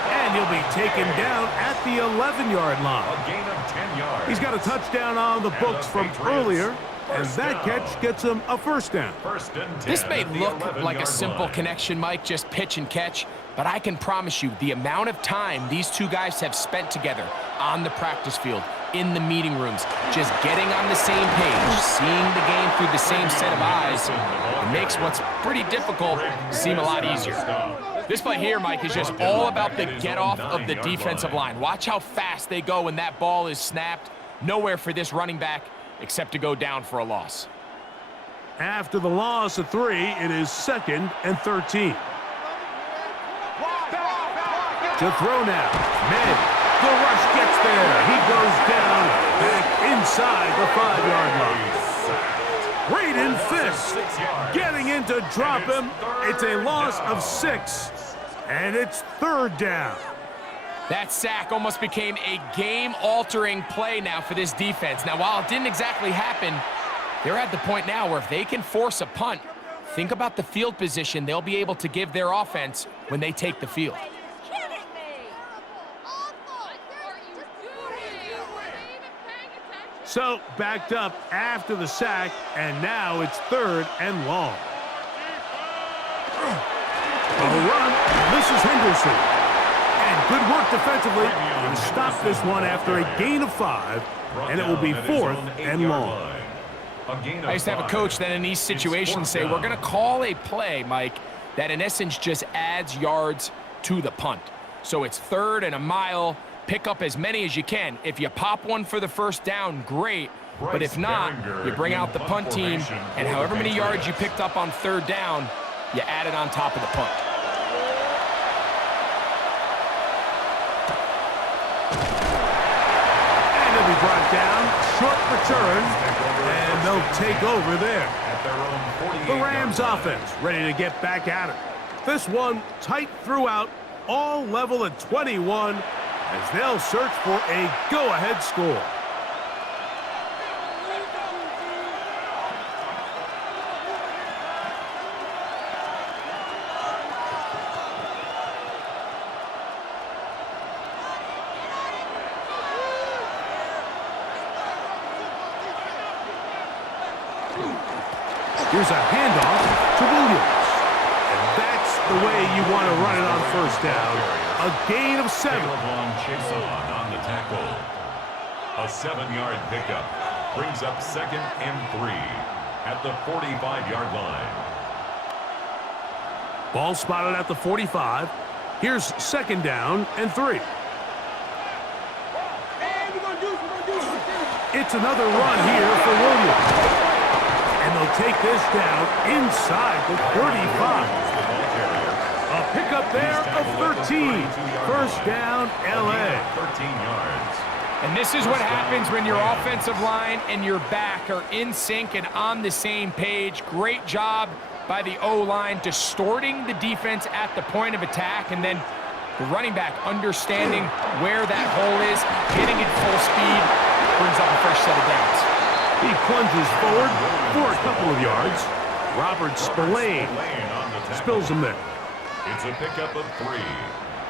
And he'll be taken down at the 11-yard line. A gain of 10 yards. He's got a touchdown on the books from earlier, and that catch gets him a first down. First and 10 This may look like a 11-yard simple line. connection, Mike, just pitch and catch, but I can promise you the amount of time these two guys have spent together on the practice field, in the meeting rooms, just getting on the same page, seeing the game through the same set of eyes, it makes what's pretty difficult seem a lot easier. This play here, Mike, is just all about the get-off of the defensive line. Watch how fast they go when that ball is snapped. Nowhere for this running back except to go down for a loss. After the loss of 3, it is 2nd and 13. To throw now. Mid. The rush gets there. He goes down back inside the 5-yard line. Braden Fisk getting in to drop him. It's a loss of 6, and it's third down. That sack almost became a game-altering play now for this defense. Now, while it didn't exactly happen, they're at the point now where if they can force a punt, think about the field position they'll be able to give their offense when they take the field. So, backed up after the sack, and now it's 3rd and long. A run, this is Henderson. And good work defensively to stop this one after a gain of 5, and it will be 4th and long. I used to have a coach that in these situations say, we're going to call a play, Mike, that in essence just adds yards to the punt. So it's 3rd and a mile. Pick up as many as you can. If you pop one for the first down, great. But if not, you bring out the punt team, and however many yards you picked up on 3rd down, you add it on top of the punt. And he'll be brought down. Short return, and they'll take over there. The Rams offense ready to get back at it. This one tight throughout, all level at 21, as they'll search for a go-ahead score. Here's a handoff to Williams. And that's the way you want to run it on first down. A gain of 7. Chase on the tackle. A 7-yard pickup brings up 2nd and 3 at the 45-yard line. Ball spotted at the 45. Here's 2nd down and 3. It's another run here for Williams. And they'll take this down inside the 35. A pickup there of 13. First down, L.A. 13 yards. And this is what happens when your offensive line and your back are in sync and on the same page. Great job by the O-line distorting the defense at the point of attack, and then the running back understanding where that hole is, getting it full speed, brings up a fresh set of downs. He plunges forward for a couple of yards. Robert Spillane spills him there. It's a pickup of 3.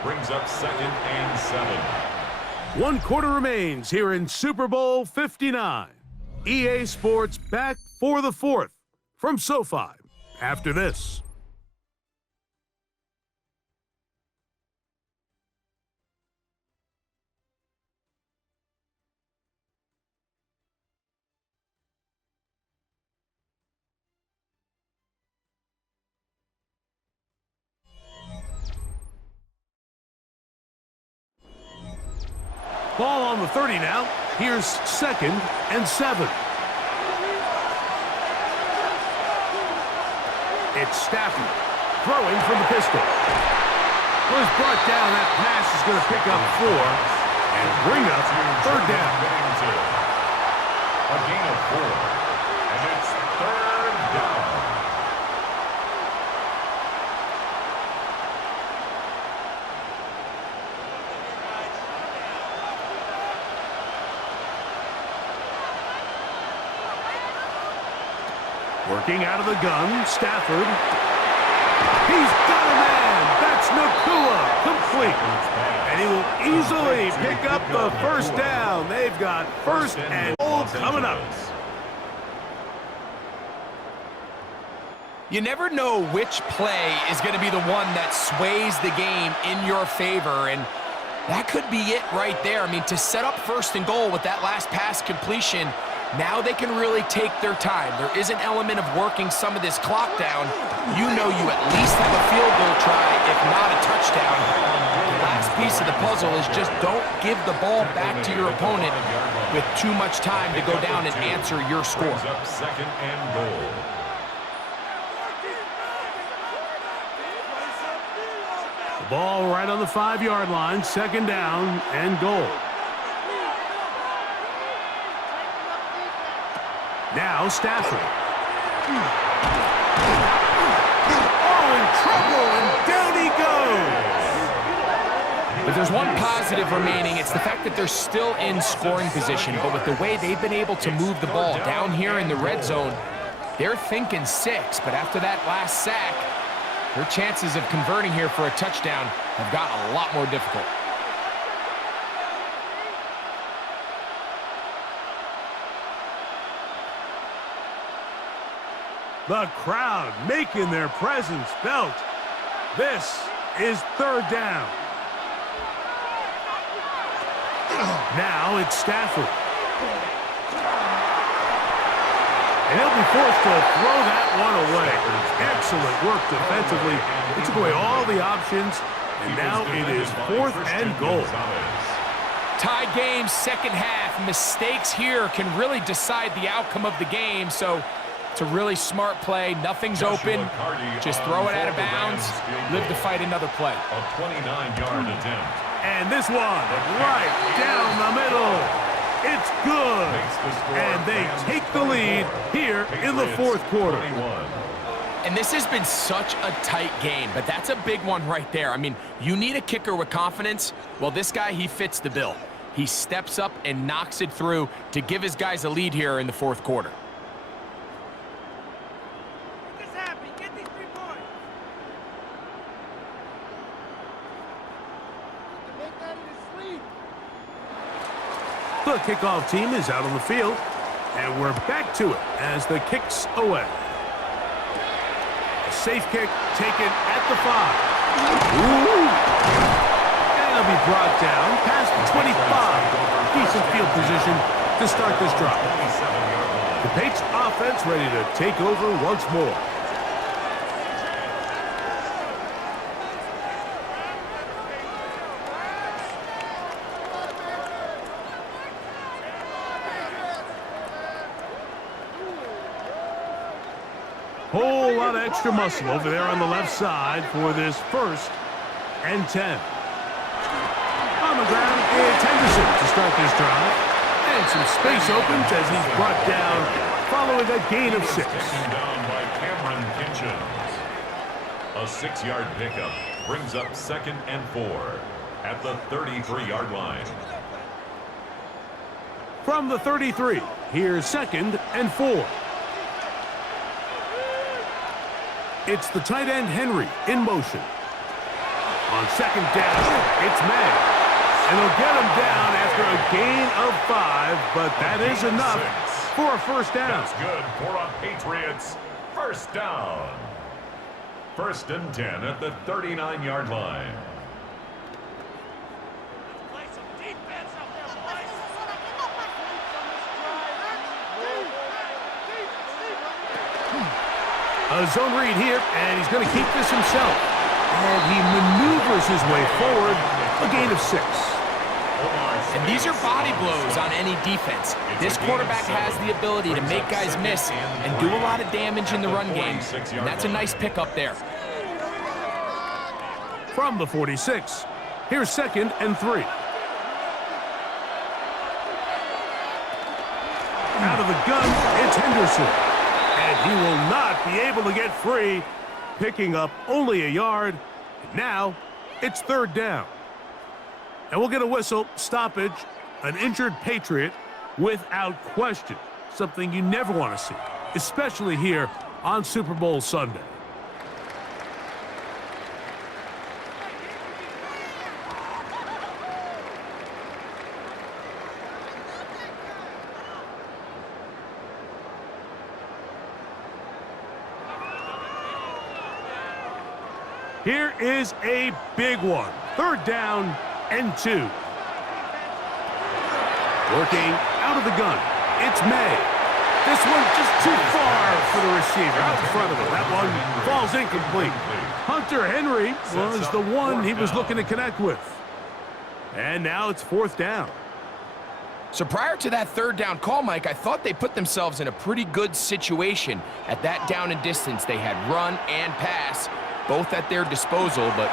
Brings up 2nd and 7. 1 quarter remains here in Super Bowl 59. EA Sports back for the 4th from SoFi after this. Ball on the 30 now. Here's 2nd and 7. It's Stafford throwing from the pistol. Was brought down. That pass is going to pick up 4 and bring up 3rd down. A gain of 4. And it's 3rd down. Working out of the gun, Stafford. He's got a man. That's Nakua. Complete. And he will easily pick up the first down. They've got 1st and goal coming up. You never know which play is going to be the one that sways the game in your favor, and that could be it right there. I mean, to set up 1st and goal with that last pass completion, now they can really take their time. There is an element of working some of this clock down. You know you at least have a field goal try, if not a touchdown. The last piece of the puzzle is just don't give the ball back to your opponent with too much time to go down and answer your score. Brings up 2nd and goal. The ball right on the 5-yard line. 2nd down and goal. Now Stafford. Oh, in trouble, and down he goes. If there's one positive remaining, it's the fact that they're still in scoring position. But with the way they've been able to move the ball down here in the red zone, they're thinking 6. But after that last sack, their chances of converting here for a touchdown have gotten a lot more difficult. The crowd making their presence felt. This is 3rd down. Now it's Stafford. And he'll be forced to throw that one away. Excellent work defensively. They took away all the options, and now it is 4th and goal. Tie game, 2nd half. Mistakes here can really decide the outcome of the game, so it's a really smart play. Nothing's open. Just throw it out of bounds. Live to fight another play. A 29-yard attempt. And this one right down the middle. It's good. And they take the lead here in the 4th quarter. And this has been such a tight game, but that's a big one right there. I mean, you need a kicker with confidence. Well, this guy, he fits the bill. He steps up and knocks it through to give his guys a lead here in the fourth quarter. Get this happy. Get these 3 points. Make that in his sleep. The kickoff team is out on the field, and we're back to it as the kick's away. A safe kick taken at the 5. Ooh. And it'll be brought down past the 25. Decent field position to start this drive. The Patriots offense ready to take over once more. Whole lot of extra muscle over there on the left side for this 1st and 10. On the ground, it's Henderson to start this drive. And some space opens as he's brought down following a gain of 6. Down by Cameron Kinchins. A 6-yard pickup brings up 2nd and 4 at the 33-yard line. From the 33, here's 2nd and 4. It's the tight end Henry in motion. On 2nd down, it's May. And he'll get him down after a gain of 5, but that is enough for a 1st down. That's good for a Patriots 1st down. 1st and 10 at the 39-yard line. Play some defense up there, boys. A zone read here, and he's going to keep this himself. And he maneuvers his way forward, a gain of 6. And these are body blows on any defense. This quarterback has the ability to make guys miss and do a lot of damage in the run game. And that's a nice pickup there. From the 46, here's 2nd and 3. Out of the gun, it's Henderson. And he will not be able to get free, picking up only a yard. And now, it's 3rd down. And we'll get a whistle, stoppage, an injured Patriot without question. Something you never want to see, especially here on Super Bowl Sunday. Here is a big one. 3rd down and 2. Working out of the gun. It's May. This one just too far for the receiver out in front of him. That one falls incomplete. Hunter Henry was the one he was looking to connect with. And now it's 4th down. So prior to that 3rd down call, Mike, I thought they put themselves in a pretty good situation. At that down and distance, they had run and pass, both at their disposal, but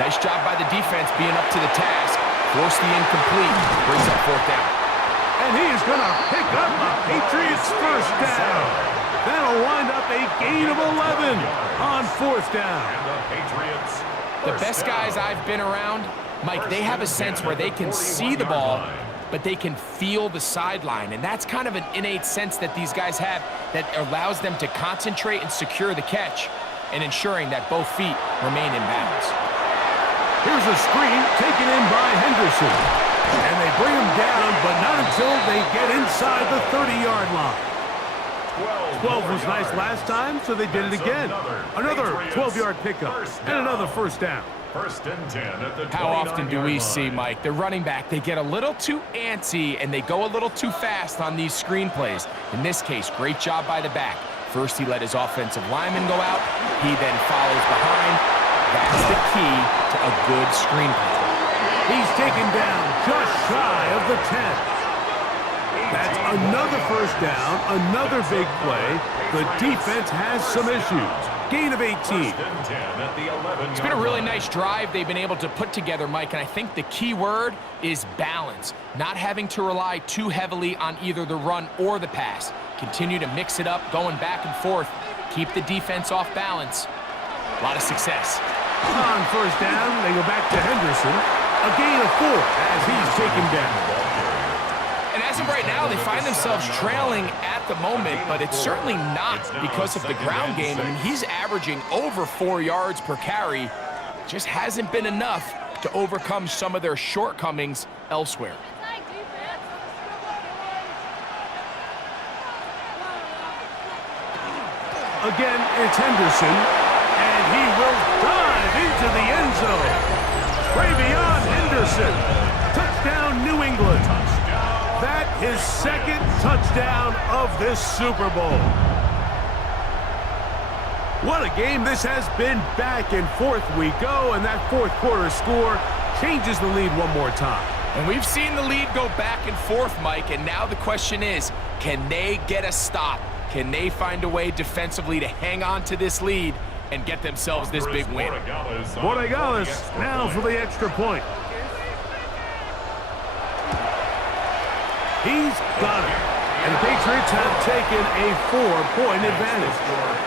nice job by the defense being up to the task. Force the incomplete, brings up 4th down. And he is going to pick up a Patriots 1st down. That'll wind up a gain of 11 on 4th down. And the Patriots The best guys I've been around, Mike, they have a sense where they can see the ball, but they can feel the sideline. And that's kind of an innate sense that these guys have that allows them to concentrate and secure the catch and ensuring that both feet remain in bounds. Here's a screen taken in by Henderson. And they bring him down, but not until they get inside the 30-yard line. 12 was nice last time, so they did it again. Another 12-yard pickup and another 1st down. 1st and 10 at the 29-yard line. How often do we see, Mike, the running back, they get a little too antsy and they go a little too fast on these screen plays. In this case, great job by the back. First, he let his offensive lineman go out. He then follows behind. That's the key to a good screen play. He's taken down just shy of the 10. That's another 1st down, another big play. The defense has some issues. Gain of 18. 1st and 10 at the 11-yard It's been a really nice drive they've been able to put together, Mike, and I think the key word is balance. Not having to rely too heavily on either the run or the pass. Continue to mix it up, going back and forth. keep the defense off balance. A lot of success. On first down, they go back to Henderson. A gain of 4 as he's taken down. And as of right now, they find themselves trailing at the moment, but it's certainly not because of the ground game. I mean, he's averaging over 4 yards per carry. Just hasn't been enough to overcome some of their shortcomings elsewhere. Again, it's Henderson, and he will dive into the end zone. Travion Henderson. Touchdown, New England. That his second touchdown of this Super Bowl. What a game this has been. Back and forth we go, and that fourth quarter score changes the lead one more time. And we've seen the lead go back and forth, Mike, and now the question is, can they get a stop? Can they find a way defensively to hang on to this lead and get themselves this big win? Borregales now for the extra point. He's got it. And the Patriots have taken a 4-point advantage.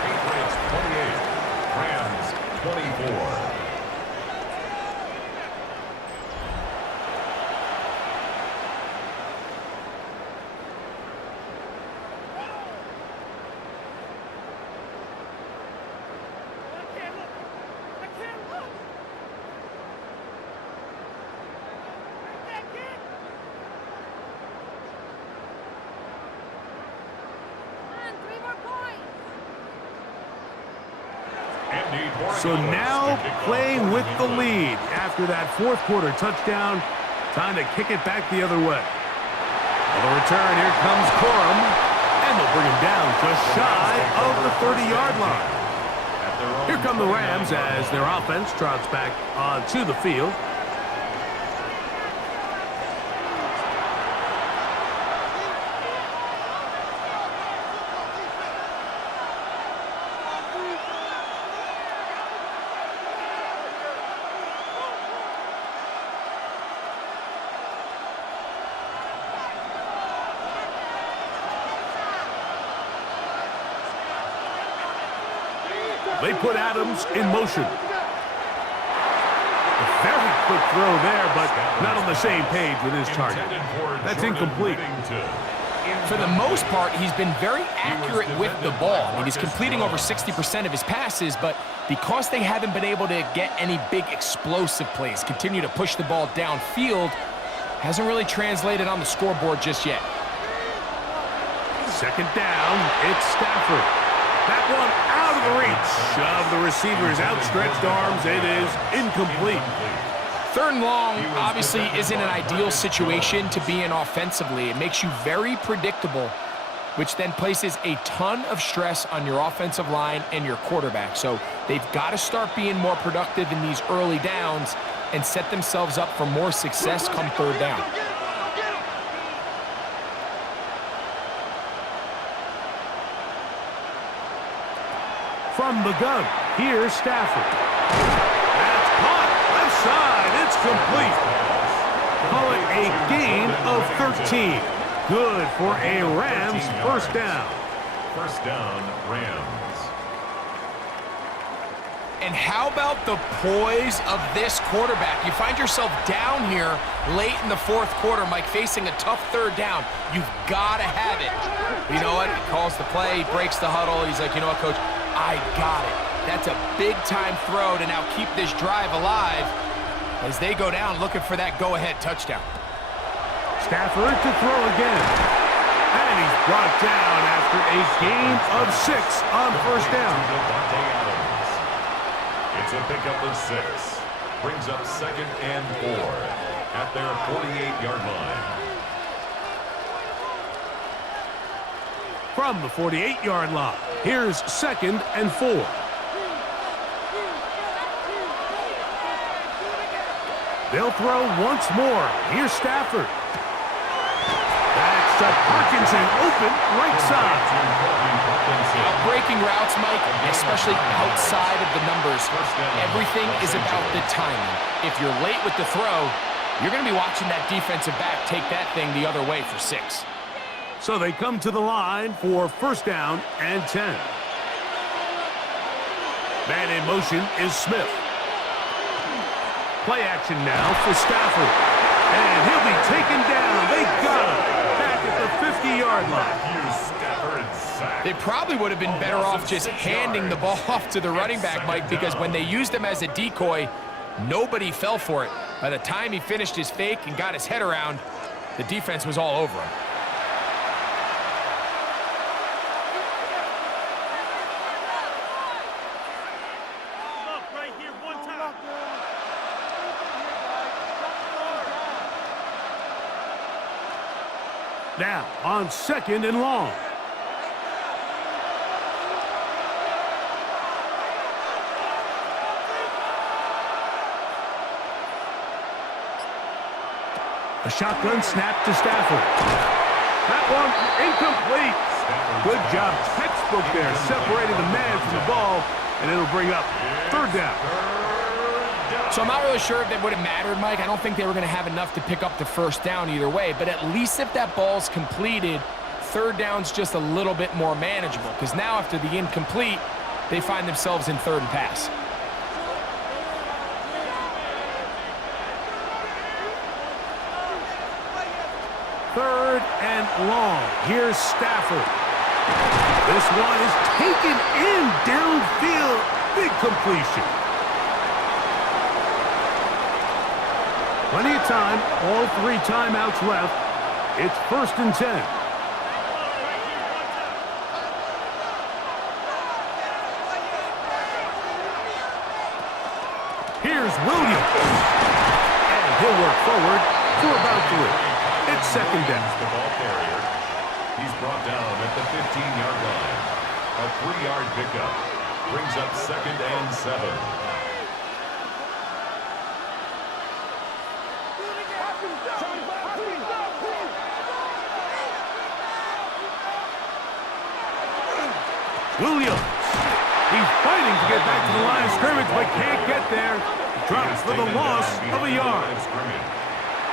Patriots 28, Rams 24. So now playing with the lead after that fourth quarter touchdown. Time to kick it back the other way. On the return, here comes Corum. And they'll bring him down just shy of the 30-yard line. Here come the Rams as their offense trots back onto the field. They put Adams in motion. A very quick throw there, but not on the same page with his target. That's incomplete. For the most part, he's been very accurate with the ball. I mean, he's completing over 60% of his passes, but because they haven't been able to get any big explosive plays, continue to push the ball downfield, hasn't really translated on the scoreboard just yet. Second down, it's Stafford. That one out of the reach of the receiver's outstretched arms. It is incomplete. Third and long obviously isn't an ideal situation to be in offensively. It makes you very predictable, which then places a ton of stress on your offensive line and your quarterback. So they've got to start being more productive in these early downs and set themselves up for more success come third down. From the gun, here's Stafford. That's caught. Left side, it's complete. Call it a gain of 13. Good for a Rams first down. First down, Rams. And how about the poise of this quarterback? You find yourself down here late in the fourth quarter, Mike, facing a tough third down. You've got to have it. You know what? He calls the play, he breaks the huddle. He's like, you know what, Coach? I got it. That's a big-time throw to now keep this drive alive as they go down looking for that go-ahead touchdown. Stafford to throw again. And he's brought down after a gain of 6 on first down. It's a pickup of 6. Brings up 2nd and 4 at their 48-yard line. From the 48-yard line, here's 2nd and 4. They'll throw once more. Here's Stafford. That's to Parkinson, open right side. Breaking routes, Mike, especially outside of the numbers, everything is about the timing. If you're late with the throw, you're going to be watching that defensive back take that thing the other way for 6. So they come to the line for first down and 10. Man in motion is Smith. Play action now for Stafford. And he'll be taken down. They got him back at the 50-yard line. They probably would have been better off just handing the ball off to the running back, Mike, because when they used him as a decoy, nobody fell for it. By the time he finished his fake and got his head around, the defense was all over him. Look right here, one time. Now on 2nd and long. A shotgun snap to Stafford. That one incomplete. Good job, textbook there, separating the man from the ball, and it'll bring up 3rd down. So I'm not really sure if it would have mattered, Mike. I don't think they were going to have enough to pick up the 1st down either way, but at least if that ball's completed, 3rd down's just a little bit more manageable, because now after the incomplete, they find themselves in 3rd and pass. Third and long. Here's Stafford. This one is taken in downfield. Big completion. Plenty of time. All 3 timeouts left. It's 1st and 10. Here's Williams. And he'll work forward for about 3. It's 2nd down. The ball carrier. He's brought down at the 15-yard line. A 3-yard pickup. Brings up 2nd and 7. Williams. He's fighting to get back to the line of scrimmage, but can't get there. Drops for the loss of a yard.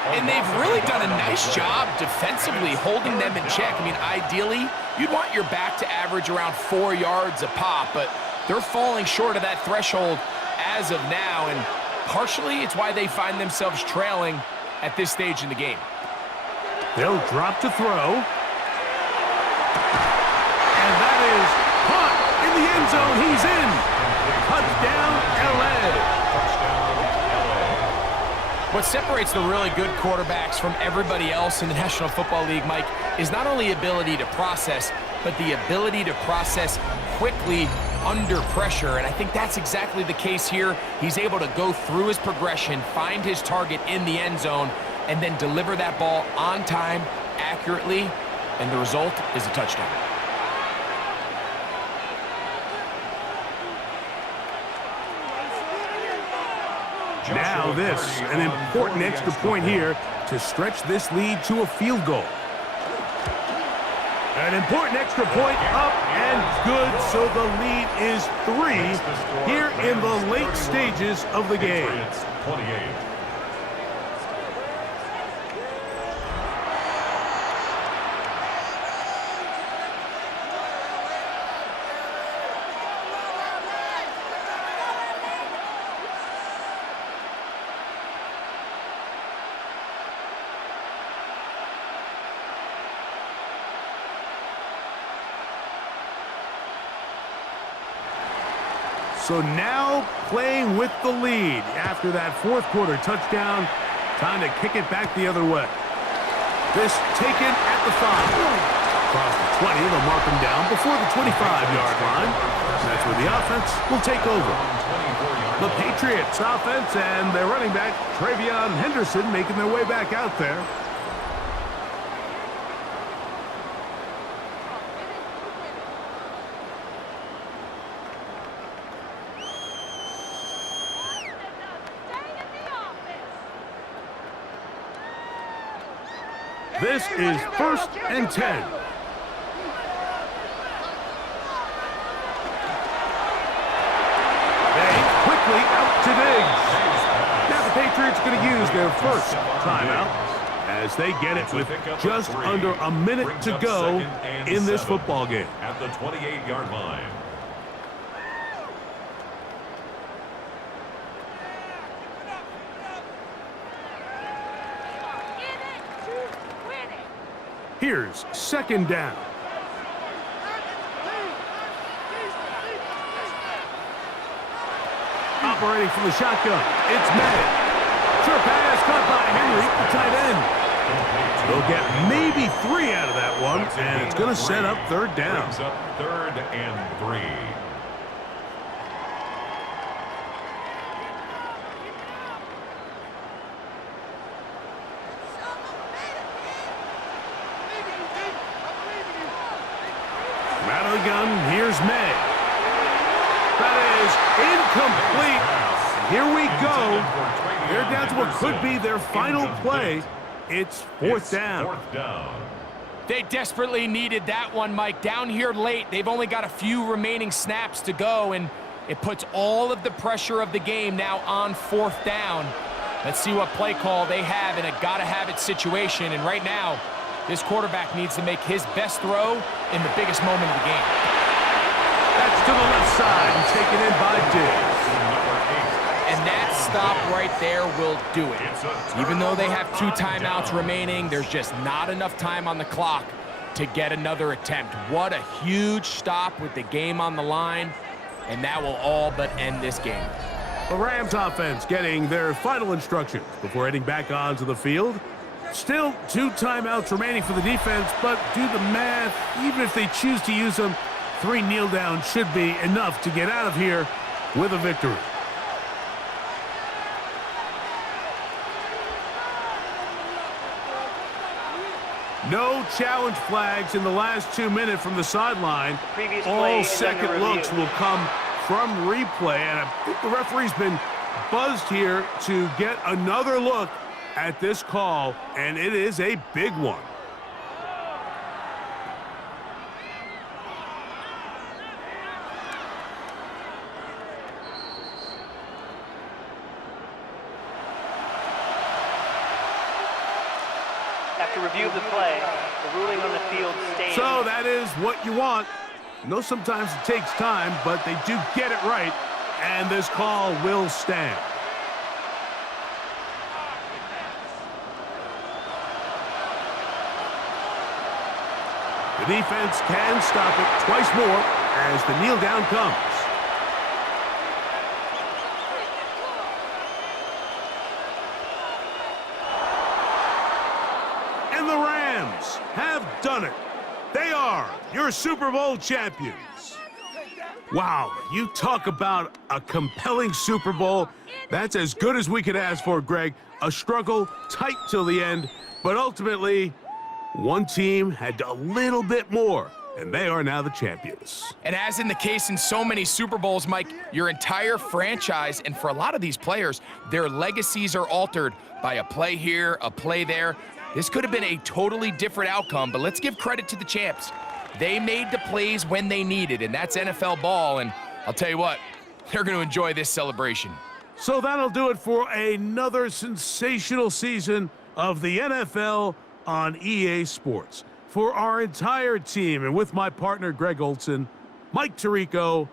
And they've really done a nice job defensively holding them in check. I mean, ideally, you'd want your back to average around 4 yards a pop, but they're falling short of that threshold as of now, and partially it's why they find themselves trailing at this stage in the game. They'll drop to throw. And that is caught in the end zone. He's in. Touchdown, L.A. What separates the really good quarterbacks from everybody else in the National Football League, Mike, is not only ability to process, but the ability to process quickly under pressure. And I think that's exactly the case here. He's able to go through his progression, find his target in the end zone, and then deliver that ball on time, accurately, and the result is a touchdown. Now this, an important extra point here to stretch this lead to a field goal. An important extra point up and good, so the lead is 3 here in the late stages of the game. 28. So now playing with the lead after that 4th quarter touchdown. Time to kick it back the other way. This taken at the 5. Across the 20, they'll mark him down before the 25-yard line. And that's where the offense will take over. The Patriots offense and their running back, Travion Henderson, making their way back out there. This is 1st and 10. They quickly out to Diggs. Now the Patriots going to use their first timeout as they get it with just under a minute to go in this football game. At the 28-yard line. Here's second down. Operating from the shotgun, it's Madden. Sure pass caught by Henry, the tight end. They'll get maybe 3 out of that one, and it's going to set up third down. Brings up 3rd and 3. Out of the gun, here's May. That is incomplete. Here we go. They're down to what could be their final play. It's fourth down. They desperately needed that one, Mike. Down here late, they've only got a few remaining snaps to go, and it puts all of the pressure of the game now on fourth down. Let's see what play call they have in a gotta-have-it situation, and right now, this quarterback needs to make his best throw in the biggest moment of the game. That's to the left side and taken in by Diggs. And that stop right there will do it. Even though they have 2 timeouts remaining, there's just not enough time on the clock to get another attempt. What a huge stop with the game on the line, and that will all but end this game. The Rams offense getting their final instructions before heading back onto the field. Still 2 timeouts remaining for the defense, but do the math. Even if they choose to use them, 3 kneel downs should be enough to get out of here with a victory. No challenge flags in the last 2 minutes from the sideline. All second looks will come from replay, and I think the referee's been buzzed here to get another look at this call, and it is a big one. After review of the play, the ruling on the field stands. So that is what you want. I know sometimes it takes time, but they do get it right, and this call will stand. The defense can stop it twice more as the kneel down comes. And the Rams have done it. They are your Super Bowl champions. Wow, you talk about a compelling Super Bowl. That's as good as we could ask for, Greg. A struggle, tight till the end, but ultimately, one team had a little bit more, and they are now the champions. And as in the case in so many Super Bowls, Mike, your entire franchise, and for a lot of these players, their legacies are altered by a play here, a play there. This could have been a totally different outcome, but let's give credit to the champs. They made the plays when they needed, and that's NFL ball, and I'll tell you what, they're going to enjoy this celebration. So that'll do it for another sensational season of the NFL on EA Sports. For our entire team, and with my partner Greg Olson, Mike Tirico,